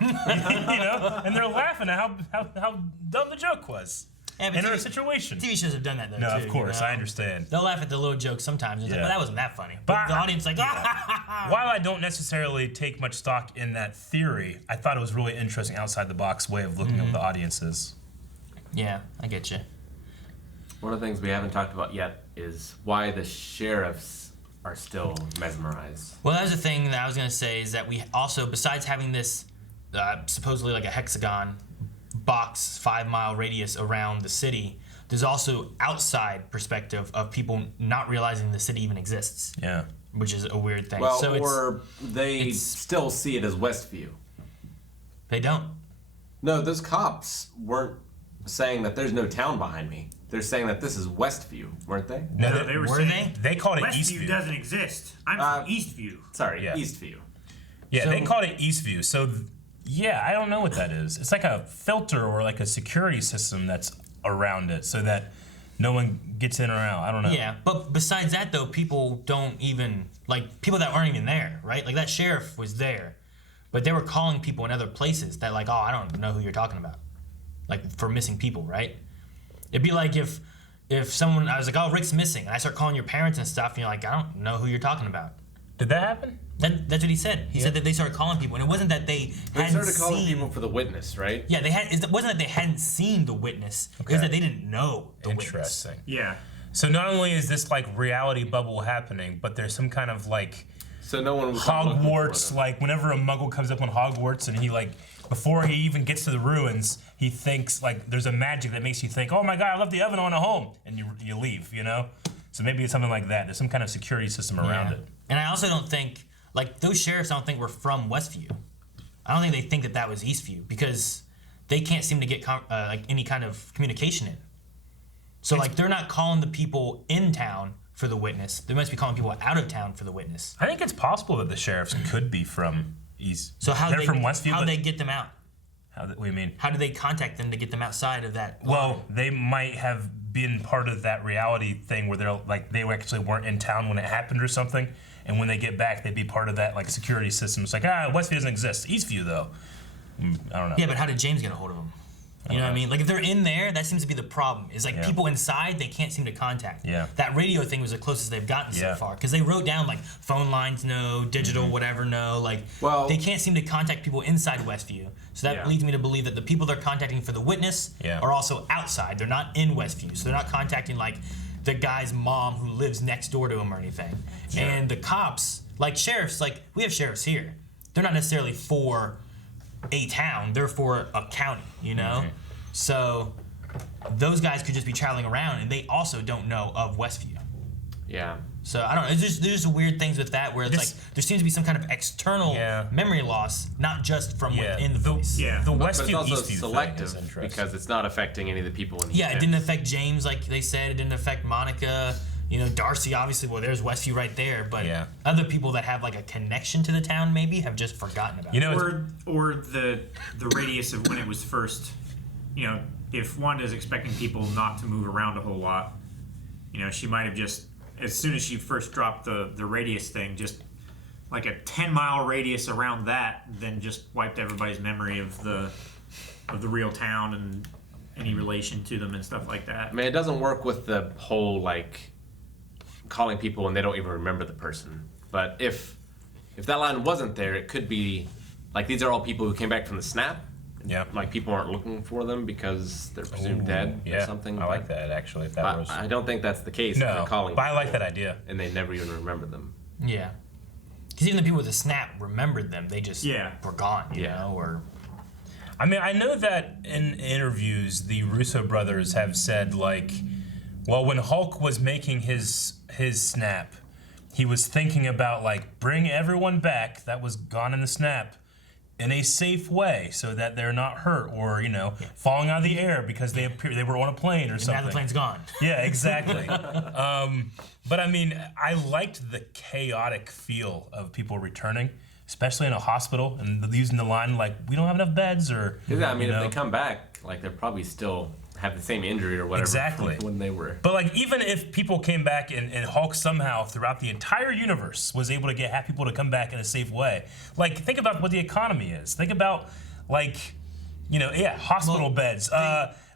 And they're laughing at how dumb the joke was in her situation. TV shows have done that though. No, too, of course, I understand. They'll laugh at the little jokes sometimes. It's like, Yeah. well, that wasn't that funny. But But the audience like, ah. While I don't necessarily take much stock in that theory, I thought it was really interesting outside the box way of looking at the audiences. Yeah, I get you. One of the things we haven't talked about yet is why the sheriffs are still mesmerized. Well, that was the thing that I was going to say is that we also, besides having this supposedly like a hexagon box 5-mile radius around the city, there's also outside perspective of people not realizing the city even exists. Yeah. Which is a weird thing. Well, so or they still see it as Westview. They don't. No, those cops weren't saying that there's no town behind me. They're saying that this is Westview, weren't they? No, they were Were saying they called it Westview Eastview. doesn't exist. I'm from Eastview. Sorry, Yeah. Eastview. Yeah, So- they called it Eastview. So, yeah, I don't know what that is. It's like a filter or like a security system that's around it so that no one gets in or out. I don't know. Yeah, but besides that though, people don't even, like, people that aren't even there, right? Like that sheriff was there, but they were calling people in other places that like, oh, I don't know who you're talking about. Like for missing people, right? It'd be like if someone, I was like, oh, Rick's missing, and I start calling your parents and stuff, and you're like, I don't know who you're talking about. Did that happen? That's what he said. He said that they started calling people, and it wasn't that they They hadn't started calling seen. people for the witness, right? Yeah, it wasn't that they hadn't seen the witness. It Okay. was that they didn't know the witness. Interesting. Yeah. So not only is this like reality bubble happening, but there's some kind of like So no one was looking for Hogwarts, them. like whenever a Muggle comes up on Hogwarts and he like, before he even gets to the ruins, he thinks like there's a magic that makes you think, oh my God, I left the oven on at home, and you leave, So maybe it's something like that. There's some kind of security system around Yeah. it. And I also don't think, like, those sheriffs I don't think were from Westview. I don't think they think that was Eastview because they can't seem to get like any kind of communication in. So like they're not calling the people in town for the witness. They must be calling people out of town for the witness. I think it's possible that the sheriffs could be from East. So how they're they, from Westview. how they get them out? What do you mean? How do they contact them to get them outside of that? Well, they might have been part of that reality thing where they're like they actually weren't in town when it happened or something, and when they get back, they'd be part of that like security system. It's like Westview doesn't exist. Eastview though. I don't know. Yeah, but how did James get a hold of them? You know what I mean? Like if they're in there, that seems to be the problem. Is like people inside they can't seem to contact. Yeah. That radio thing was the closest they've gotten so far because they wrote down like phone lines no, digital whatever no, like they can't seem to contact people inside Westview. So that leads me to believe that the people they're contacting for the witness are also outside. They're not in Westview, so they're not contacting like the guy's mom who lives next door to him or anything. Sure. And the cops, like sheriffs, like we have sheriffs here. They're not necessarily for a town, they're for a county, you know? So those guys could just be traveling around and they also don't know of Westview. Yeah. So I don't know, there's just weird things with that where it's like there seems to be some kind of external memory loss, not just from within the place. The But Westview it's also Eastview selective thing is interesting. because it's not affecting any of the people in Yeah, it didn't affect James like they said, it didn't affect Monica. You know, Darcy, obviously, well, there's Westview right there, but other people that have like a connection to the town maybe have just forgotten about it. Or the radius of when it was first, you know, if Wanda's expecting people not to move around a whole lot, you know, she might have just, as soon as she first dropped the radius thing, just like a 10-mile radius around that, then just wiped everybody's memory of the real town and any relation to them and stuff like that. I mean, it doesn't work with the whole like calling people and they don't even remember the person. But if that line wasn't there, it could be like these are all people who came back from the snap. Yeah. Like people aren't looking for them because they're presumed dead or something. I like that actually. If that was. I don't think that's the case. No, if they're calling but I like people that idea. And they never even remember them. Yeah. Because even the people with the snap remembered them. They just were gone, you know? Or I mean, I know that in interviews, the Russo brothers have said, like, well, when Hulk was making his snap, he was thinking about, like, bring everyone back that was gone in the snap in a safe way so that they're not hurt or, you know, falling out of the air because they were on a plane or something. now the plane's gone. Yeah, exactly. But, I mean, I liked the chaotic feel of people returning, especially in a hospital, and using the line like, we don't have enough beds, or... Yeah, I mean, if they come back, like, they're probably still have the same injury or whatever Exactly. when they were. But, like, even if people came back and Hulk somehow, throughout the entire universe, was able to have people to come back in a safe way, like, think about what the economy is. Think about, like, you know, hospital beds.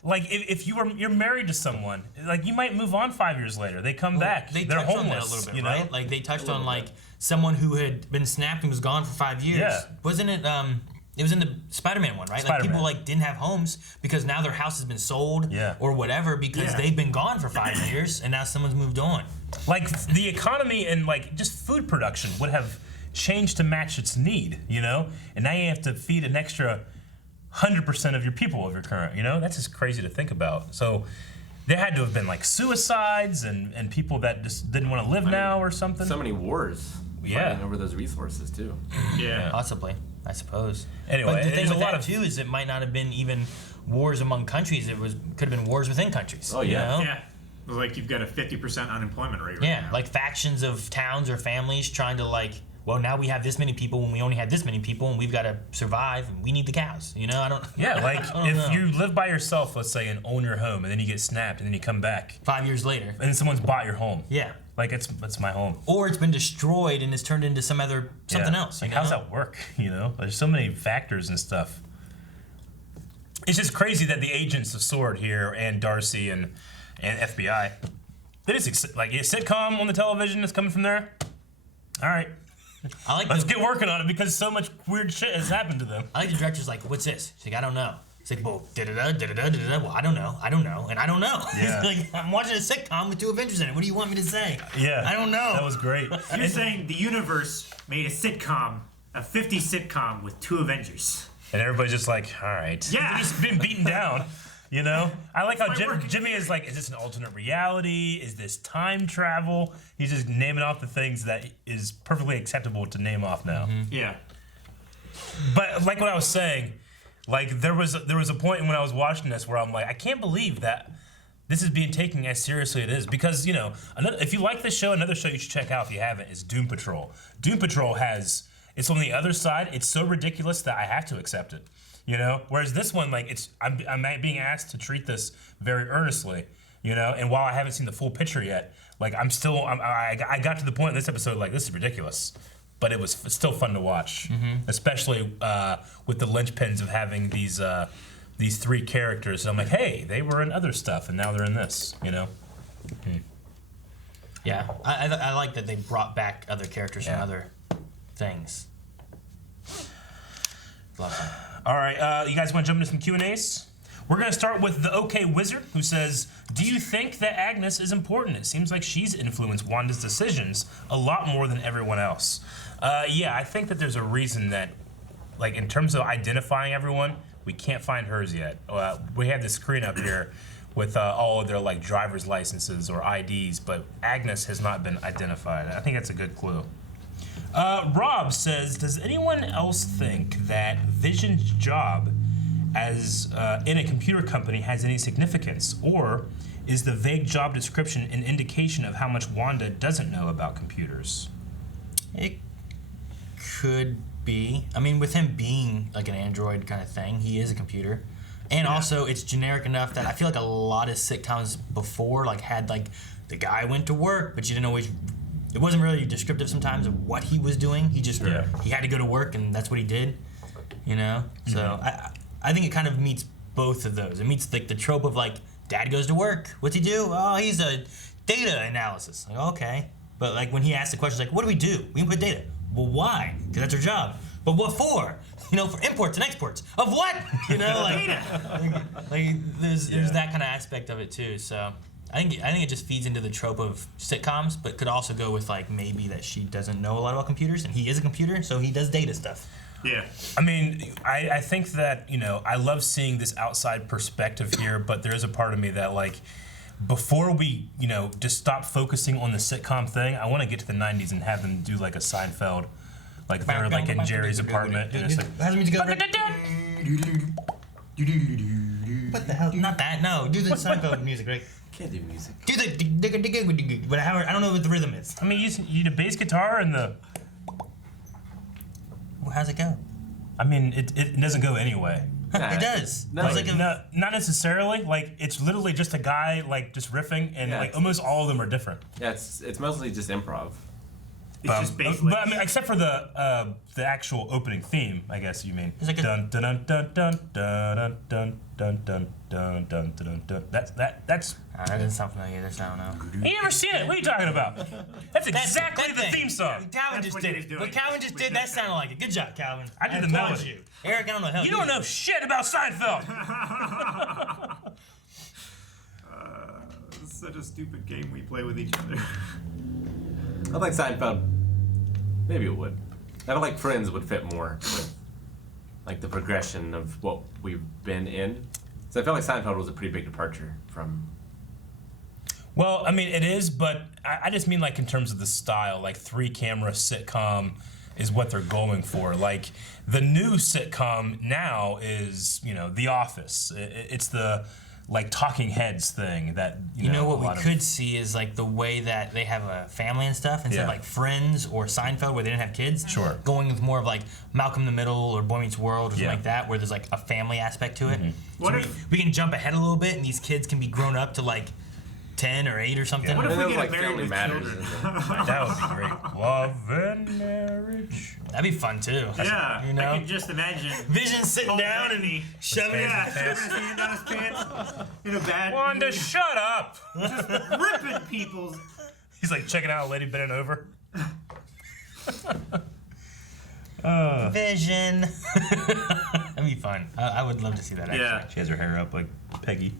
Like, if you're married to someone, like, you might move on 5 years later. They come back. They're homeless. On that a little bit, you know? right? Like, they touched on, like, someone who had been snapped and was gone for 5 years. Yeah. Wasn't it, it was in the Spider-Man one, right? Spider-Man. Like, people, like, didn't have homes because now their house has been sold or whatever because they've been gone for 5 years and now someone's moved on. Like, the economy and, like, just food production would have changed to match its need, you know? And now you have to feed an extra 100% of your people of your current, you know? That's just crazy to think about. So there had to have been, like, suicides and people that just didn't want to live now or something. So many wars fighting over those resources, too. Yeah. Possibly, I suppose. Anyway, but the thing there's with a lot that, of... too, is it might not have been even wars among countries. It could have been wars within countries. Oh, yeah. You know? Yeah. Like you've got a 50% unemployment rate right now. Like factions of towns or families trying to, like, well, now we have this many people when we only had this many people and we've got to survive and we need the cows. You know, I don't... Yeah, like, if you live by yourself, let's say, and own your home, and then you get snapped, and then you come back. 5 years later. And then someone's bought your home. Yeah. Like, it's my home. Or it's been destroyed and it's turned into something else. Like, how's that work, you know? There's so many factors and stuff. It's just crazy that the agents of S.W.O.R.D. here, and Darcy, and FBI, it is, like, a sitcom on the television that's coming from there. All right. Let's get working on it because so much weird shit has happened to them. I like the director's like, what's this? She's like, I don't know. It's like, well, da-da-da. Well, I don't know, and I don't know. Yeah. Like, I'm watching a sitcom with two Avengers in it. What do you want me to say? Yeah. I don't know. That was great. You're saying the universe made a 50 sitcom with two Avengers. And everybody's just like, all right. Yeah. They've just been beaten down, you know? I like how Jimmy is like, is this an alternate reality? Is this time travel? He's just naming off the things that is perfectly acceptable to name off now. Mm-hmm. Yeah. But like what I was saying, like there was a point when I was watching this where I'm like, I can't believe that this is being taken as seriously as it is. Because, you know, if you like this show, another show you should check out if you haven't is Doom Patrol. Doom Patrol it's on the other side. It's so ridiculous that I have to accept it. You know, whereas this one, like, I'm being asked to treat this very earnestly. You know, and while I haven't seen the full picture yet, like, I got to the point in this episode, like, this is ridiculous. But it's still fun to watch, especially with the linchpins of having these three characters. So I'm like, hey, they were in other stuff, and now they're in this, you know? Yeah, I like that they brought back other characters from other things. Love that. All right, you guys want to jump into some Q&As? We're going to start with the OK Wizard, who says, do you think that Agnes is important? It seems like she's influenced Wanda's decisions a lot more than everyone else. Yeah, I think that there's a reason that, like, in terms of identifying everyone, we can't find hers yet. We have this screen up here with all of their, like, driver's licenses or IDs, but Agnes has not been identified. I think that's a good clue. Rob says, does anyone else think that Vision's job as in a computer company has any significance, or is the vague job description an indication of how much Wanda doesn't know about computers? It could be. I mean, with him being like an android kind of thing, he is a computer. And also, it's generic enough that I feel like a lot of sitcoms before, like, had, like, the guy went to work, but you didn't always... It wasn't really descriptive sometimes of what he was doing. He just... He had to go to work, and that's what he did, you know? So, I think it kind of meets both of those. It meets, like, the trope of, like, dad goes to work. What's he do? Oh, he's a data analysis. Like, okay. But, like, when he asks the question, like, what do we do? We input data. Well, why? Because that's our job. But what for? You know, for imports and exports. Of what? You know, like there's that kind of aspect of it too. So I think it just feeds into the trope of sitcoms, but could also go with, like, maybe that she doesn't know a lot about computers, and he is a computer, so he does data stuff. Yeah. I mean, I think that, you know, I love seeing this outside perspective here, but there is a part of me that, like, before we, you know, just stop focusing on the sitcom thing, I want to get to the 90s and have them do, like, a Seinfeld. Like, they're, like, in Jerry's apartment, and it's like... How's the music go? What the hell? Not that, no. Do the Seinfeld music, right? Can't do music. Do the... But I don't know what the rhythm is. I mean, you need a bass guitar and the... Well, how's it go? I mean, it doesn't go anyway. It does. No, Like, not necessarily. Like, it's literally just a guy, like, just riffing, and, like, almost all of them are different. Yeah, it's mostly just improv. It's just bass but I mean, except for the actual opening theme, I guess you mean. It's like dun dun dun dun dun dun dun dun dun dun dun dun dun. That's. That doesn't sound familiar either, so I don't know. You never seen it? What are you talking about? That's exactly the theme song. Calvin just did it. What Calvin just did, that sounded like it. Good job, Calvin. I did the melody. You. Eric, I don't know how you don't know shit about Seinfeld. It's such a stupid game we play with each other. I like Seinfeld. Maybe it would. I feel like Friends would fit more with, like, the progression of what we've been in. So I felt like Seinfeld was a pretty big departure from... Well, I mean, it is, but I just mean, like, in terms of the style, like, 3-camera sitcom is what they're going for. Like, the new sitcom now is, you know, The Office. It's the, like, Talking Heads thing that, you know what we could see is, like, the way that they have a family and stuff instead of, like, Friends or Seinfeld where they didn't have kids. Sure. Going with more of, like, Malcolm in the Middle or Boy Meets World or something like that, where there's, like, a family aspect to it. What So if we can jump ahead a little bit and these kids can be grown up to, like, 10 or 8 or something. What if we get like married Family with Matters? children? That would be great. Love and marriage. That'd be fun too. Yeah, You know? I can just imagine. Vision sitting Paul down Bettany. and shoving his Yeah, pants. shoving his hand down his pants in a bad Wanda, mood, shut up. ripping people's. He's like checking out a lady bending over. Vision. That'd be fun. I would love to see that. Actually. Yeah, She has her hair up like Peggy.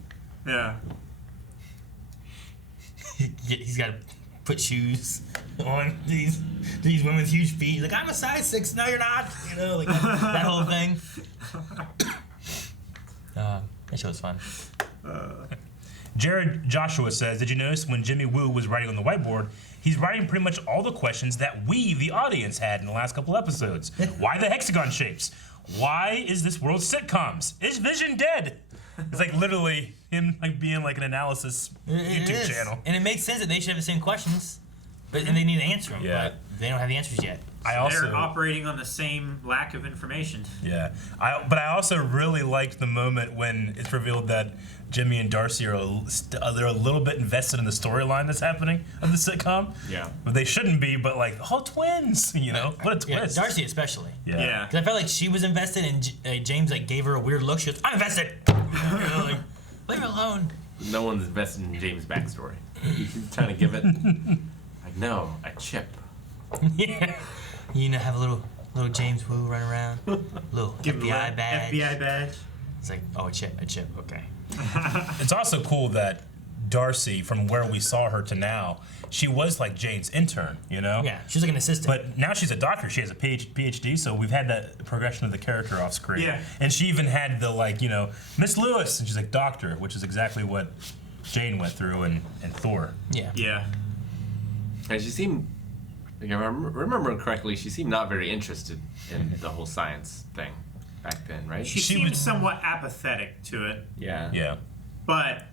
yeah. He's got to put shoes on these women with huge feet. He's like, I'm a size 6. No, you're not. You know, like that whole thing. That show was fun. Jared Joshua says, did you notice when Jimmy Woo was writing on the whiteboard, he's writing pretty much all the questions that we, the audience, had in the last couple episodes. Why the hexagon shapes? Why is this world sitcoms? Is Vision dead? It's like literally him like being like an analysis It YouTube is. channel. And it makes sense that they should have the same questions, and they need to answer them. Yeah. But they don't have the answers yet. They're operating on the same lack of information. Yeah, but I also really liked the moment when it's revealed that Jimmy and Darcy are they're a little bit invested in the storyline that's happening of the sitcom. Yeah, but they shouldn't be. But like, oh, twins, you know, what a twist. Yeah, Darcy especially. Yeah. Because I felt like she was invested, and James like gave her a weird look. She goes, "I'm invested." You know, like, leave her alone. no one's invested in James' backstory. He's trying to give it. Like, no, a chip. Yeah. You know, have a little James Woo run around, little Give him FBI a badge. FBI badge. It's like, oh, a chip, okay. It's also cool that Darcy, from where we saw her to now, she was like Jane's intern, you know? Yeah, she's like an assistant. But now she's a doctor. She has a PhD, so we've had that progression of the character off screen. Yeah. And she even had the, like, you know, Miss Lewis, and she's like, doctor, which is exactly what Jane went through in Thor. Yeah. Yeah. And she seemed, if I remember correctly, she seemed not very interested in the whole science thing back then, right? She seemed somewhat apathetic to it. Yeah. Yeah. But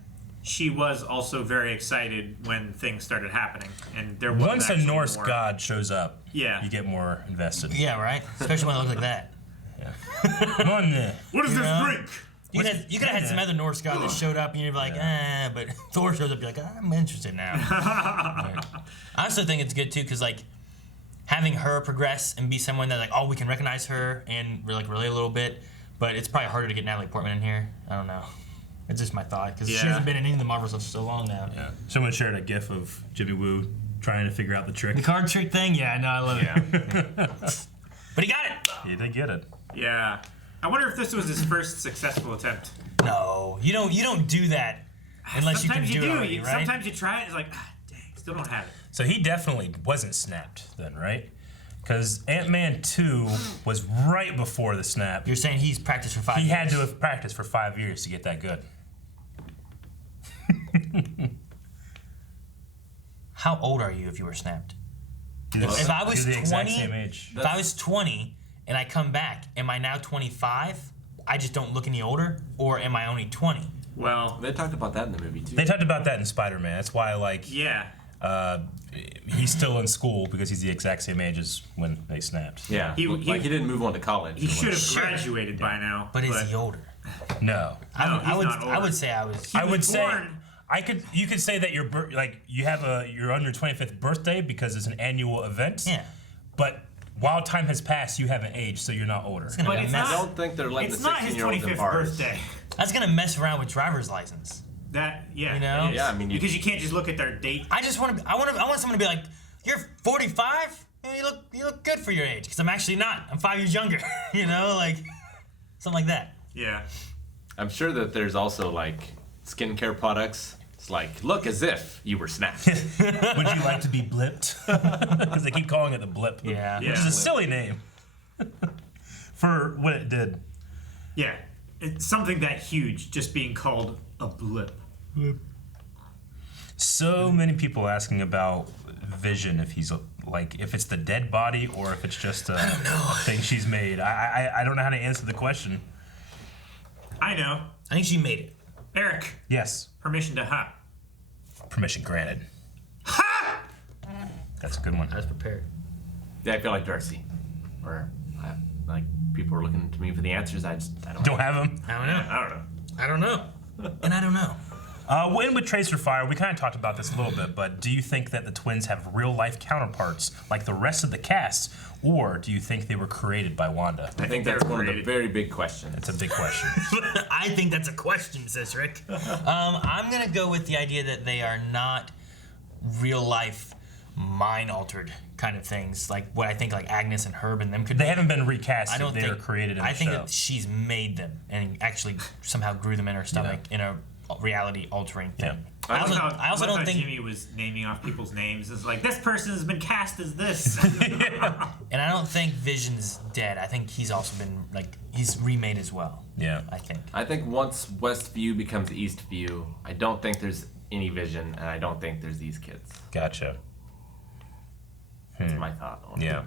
she was also very excited when things started happening, and there was Once a actually Norse more. god shows up, Yeah. you get more invested. Yeah, right? Especially when it looks like that. Come on there. What is You this know? drink? You could have had some other Norse god that showed up and you'd be like, but Thor shows up, you're like, I'm interested now. Right. I also think it's good too, because like having her progress and be someone that like, oh, we can recognize her and we're like relate a little bit, but it's probably harder to get Natalie Portman in here. I don't know. It's just my thought, because she hasn't been in any of the Marvel stuff so long now. Yeah. Someone shared a gif of Jimmy Woo trying to figure out the trick. The card trick thing? Yeah, no, I love it. But he got it! He did get it. Yeah. I wonder if this was his first successful attempt. No, you don't do that unless Sometimes you can do it already, right? Sometimes you try it, it's like, dang, still don't have it. So he definitely wasn't snapped then, right? Because Ant-Man 2 was right before the snap. You're saying he's practiced for 5 years? He had to have practiced for 5 years to get that good. How old are you if you were snapped? Well, if I was you're the exact 20, same age. if I was 20 and I come back, am I now 25? I just don't look any older, or am I only 20? Well, they talked about that in the movie too. They talked about that in Spider-Man. That's why, like, yeah, he's still in school because he's the exact same age as when they snapped. Yeah, he didn't move on to college. He should have graduated by now. But is he older? No. I would say I was. I would say you could say that you're you're on your 25th birthday because it's an annual event. Yeah. But while time has passed, you haven't aged, so you're not older. But it's not, I don't think they're letting it's the not his 16-year-olds in 25th bars. birthday. That's gonna mess around with driver's license. That You know? Yeah, I mean, because you can't just look at their date. I want someone to be like, you're 45. You look good for your age. Because I'm actually not. I'm 5 years younger. You know, like something like that. Yeah. I'm sure that there's also like skincare products. It's like, look as if you were snapped. Would you like to be blipped? Because they keep calling it the blip. Yeah. Which is a silly name for what it did. Yeah. It's something that huge just being called a blip. So many people asking about Vision, if he's like, if it's the dead body or if it's just a thing she's made. I don't know how to answer the question. I know. I think she made it. Eric, Yes. permission to ha. Permission granted. That's a good one. I was prepared. Yeah, I feel like Darcy. Or like people are looking to me for the answers. I Don't have them. I don't know. I don't know. I don't know. And I don't know. When with Tracer Fire, we kind of talked about this a little bit, but do you think that the twins have real-life counterparts like the rest of the cast, or do you think they were created by Wanda? I think that's one of the very big questions. It's a big question. I think that's a question, says Rick. I'm going to go with the idea that they are not real-life mind-altered kind of things, like what I think like Agnes and Herb and them could They be. haven't been recast. I don't they think were created in the I think show. that she's made them and actually somehow grew them in her stomach in a reality-altering thing. I also I also don't think Jimmy was naming off people's names. It's like, this person has been cast as this. And I don't think Vision's dead. I think he's also been, like, he's remade as well. Yeah. I think once Westview becomes Eastview, I don't think there's any Vision, and I don't think there's these kids. Gotcha. That's my thought on it. Yeah.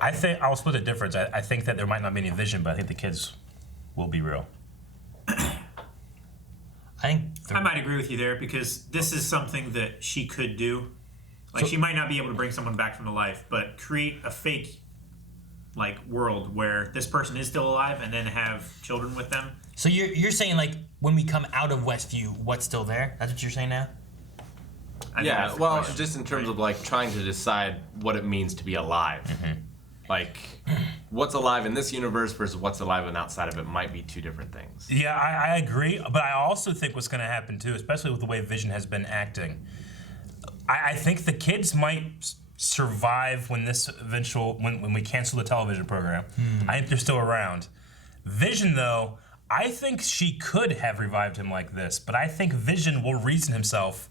I think I'll split the difference. I think that there might not be any Vision, but I think the kids will be real. I might agree with you there because this is something that she could do. Like, she might not be able to bring someone back from the life, but create a fake, like, world where this person is still alive and then have children with them. So you're saying, like, when we come out of Westview, what's still there? That's what you're saying now? Yeah, well, just in terms of, like, trying to decide what it means to be alive. Like, what's alive in this universe versus what's alive and outside of it might be two different things. Yeah, I agree, but I also think what's going to happen too, especially with the way Vision has been acting, I think the kids might survive when this when we cancel the television program. I think they're still around. Vision, though, I think she could have revived him like this, but I think Vision will reason himself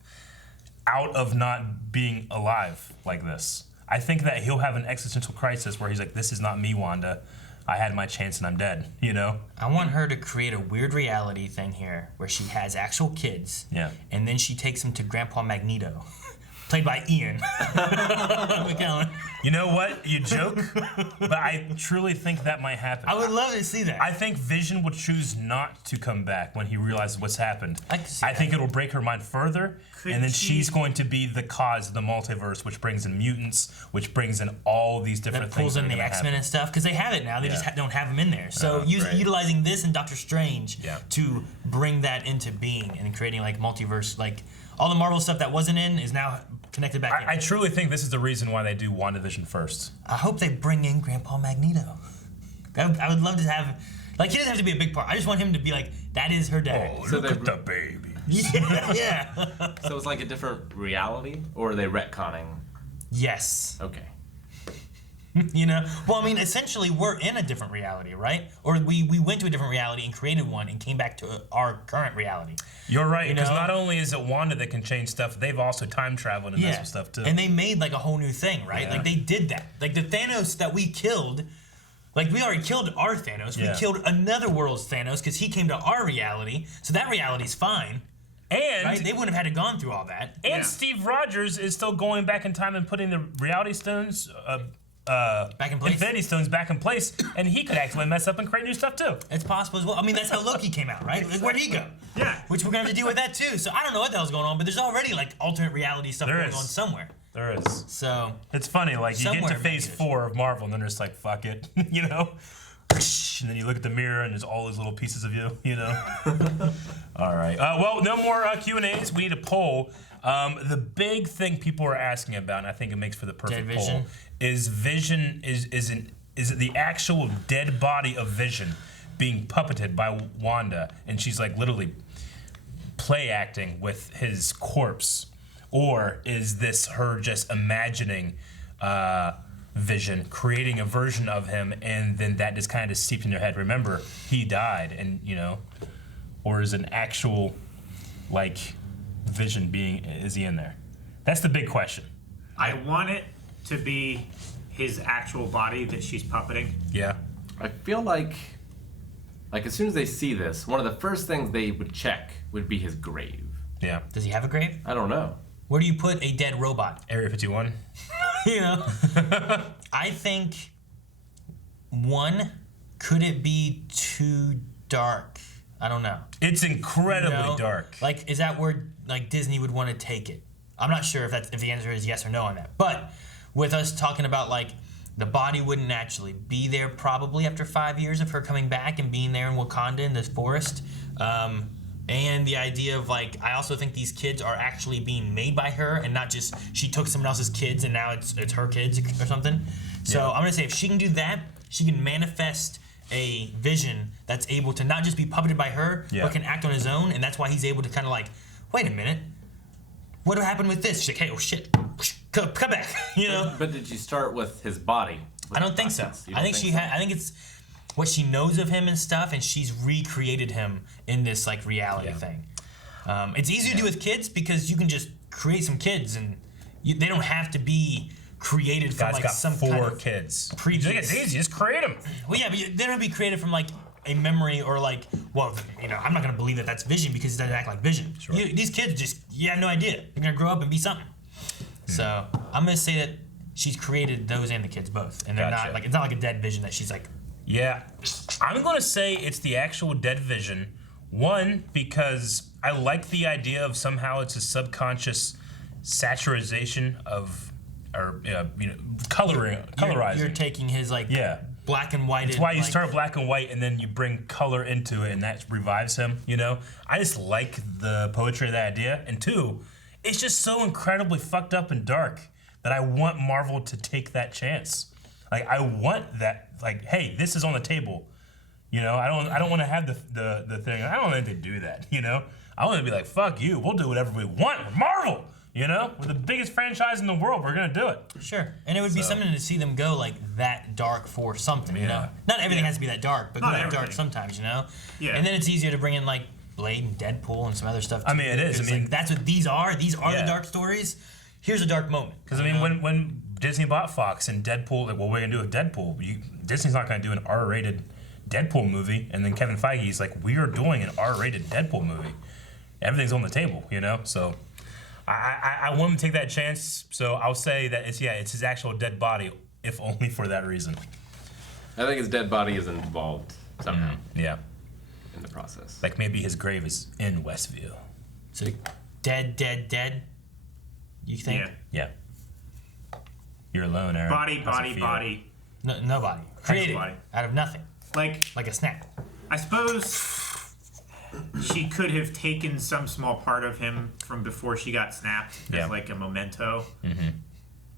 out of not being alive like this. I think that he'll have an existential crisis where he's like, this is not me, Wanda. I had my chance and I'm dead, you know? I want her to create a weird reality thing here where she has actual kids. Yeah. And then she takes them to Grandpa Magneto, played by Ian McKellen. You know what? You joke, but I truly think that might happen. I would love to see that. I think Vision would choose not to come back when he realizes what's happened. I think it'll break her mind further, and then she's going to be the cause of the multiverse, which brings in mutants, which brings in all these different that things. Pulls in the X-Men and stuff, because they have it now. They just don't have them in there. So right. utilizing this and Doctor Strange to bring that into being and creating like multiverse, like all the Marvel stuff that wasn't in is now connected back in. I truly think this is the reason why they do WandaVision first. I hope they bring in Grandpa Magneto. I would love to have, like, he doesn't have to be a big part. I just want him to be like, that is her dad. Oh, so look at the baby. Yeah. So it's like a different reality, or are they retconning? Yes. Okay. You know? Well, I mean, essentially, we're in a different reality, right? Or we went to a different reality and created one and came back to our current reality. You're right, because not only is it Wanda that can change stuff, they've also time traveled and messed with stuff too. And they made like a whole new thing, right? Yeah. Like they did that. Like the Thanos that we killed, like we already killed our Thanos. We killed another world's Thanos because he came to our reality. So that reality's fine. And right? They wouldn't have had to gone through all that. And Steve Rogers is still going back in time and putting the reality stones back in place. Infinity Stones back in place, and he could actually mess up and create new stuff too. It's possible as well. I mean, that's how Loki came out, right? Like, where'd he go? Yeah. Which we're gonna have to deal with that too. So I don't know what the hell's going on, but there's already like alternate reality stuff going on somewhere. There is. So it's funny, like you get to phase 4 of Marvel, and they're just like, fuck it, you know. And then you look at the mirror, and there's all these little pieces of you, you know. All right. Well, no more Q&As. We need a poll. The big thing people are asking about, and I think it makes for the perfect poll, is Vision is it the actual dead body of Vision being puppeted by Wanda, and she's like literally play acting with his corpse, or is this her just imagining Vision, creating a version of him, and then that just kind of seeped in their head? Remember, he died, and you know, or is an actual like Vision being, is he in there? That's the big question. I want it to be his actual body that she's puppeting. Yeah. I feel like as soon as they see this, one of the first things they would check would be his grave. Yeah. Does he have a grave? I don't know. Where do you put a dead robot? Area 51. You know? I think, one, could it be too dark? I don't know. It's incredibly dark. Like, is that where like Disney would want to take it? I'm not sure if the answer is yes or no on that. But with us talking about like the body wouldn't naturally be there probably after 5 years of her coming back and being there in Wakanda in this forest. And the idea of like, I also think these kids are actually being made by her and not just she took someone else's kids and now it's her kids or something. So I'm gonna say if she can do that, she can manifest a Vision that's able to not just be puppeted by her, but can act on his own, and that's why he's able to kind of like, wait a minute, what happened with this? She's like, hey, oh shit, come back, you know? But did you start with his body? I don't think so. I think I think it's what she knows of him and stuff, and she's recreated him in this like reality thing. It's easy to do with kids because you can just create some kids, and they don't have to be created from like some 4 kind of kids. Previous. It's easy, just create them. Well, yeah, but they don't have to be created from like a memory or like, well, you know, I'm not gonna believe that that's Vision because he doesn't act like Vision. Sure. These kids just, you have no idea. They're gonna grow up and be something. So I'm gonna say that she's created those and the kids both, and they're not like, it's not like a dead Vision that she's like. Yeah, I'm gonna say it's the actual dead Vision, One, because I like the idea of somehow it's a subconscious saturation of, or colorizing. You're taking his black and white. It's why you start black and white and then you bring color into it and that revives him, you know? I just like the poetry of that idea. And two, it's just so incredibly fucked up and dark that I want Marvel to take that chance. Like, I want that, like, hey, this is on the table. You know, I don't want to have the thing. I don't want to do that, you know? I want to be like, fuck you, we'll do whatever we want. We're Marvel! You know, we're the biggest franchise in the world. We're gonna do it. Sure, and it would be something to see them go like that dark for something. You know, not everything has to be that dark, but go that dark sometimes. You know, And then it's easier to bring in like Blade and Deadpool and some other stuff. Too, I mean, it is. I mean, that's what these are. These are the dark stories. Here's a dark moment. Because I mean, when Disney bought Fox and Deadpool, like, what we're gonna do with Deadpool? Disney's not gonna do an R-rated Deadpool movie, and then Kevin Feige's like, we are doing an R-rated Deadpool movie. Everything's on the table, you know. So. I want him to take that chance, so I'll say that it's his actual dead body, if only for that reason. I think his dead body is involved somehow. Yeah. In the process. Like maybe his grave is in Westview. So dead. You think? Yeah. You're alone, Aaron. Body. No body. Created out of nothing. Like a snap. I suppose she could have taken some small part of him from before she got snapped as like a memento. Mm-hmm.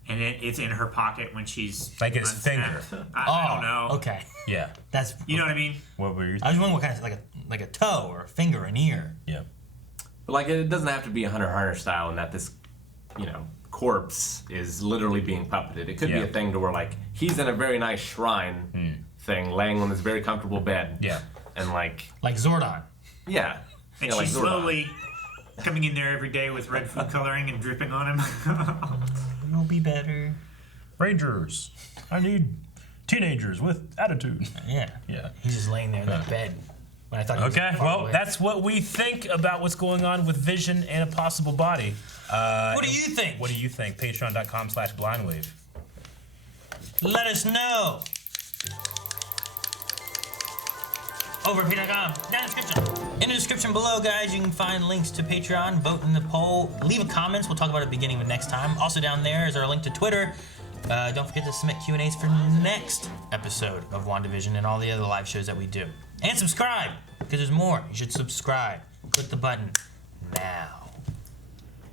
And it's in her pocket when she's like his finger. I don't know. Okay. Yeah. That's you know what I mean? What were you? I was wondering what kind of like a toe or a finger, an ear. Yeah. But like it doesn't have to be a Hunter x Hunter style, and that this, corpse is literally being puppeted. It could be a thing to where like he's in a very nice shrine thing, laying on this very comfortable bed. Yeah. And like Zordon. Yeah. And she's slowly coming in there every day with red food coloring and dripping on him. It'll be better. Rangers, I need teenagers with attitude. Yeah. He's just laying there in that bed. When I thought. Okay. Well, that's what we think about what's going on with Vision and a possible body. What do you think? What do you think? Patreon.com/blindwave. Let us know. Over at Patreon.com, down in the description. In the description below, guys, you can find links to Patreon, vote in the poll, leave a comments. We'll talk about it beginning of next time. Also down there is our link to Twitter. Don't forget to submit Q&As for next episode of WandaVision and all the other live shows that we do. And subscribe, because there's more. You should subscribe. Click the button now.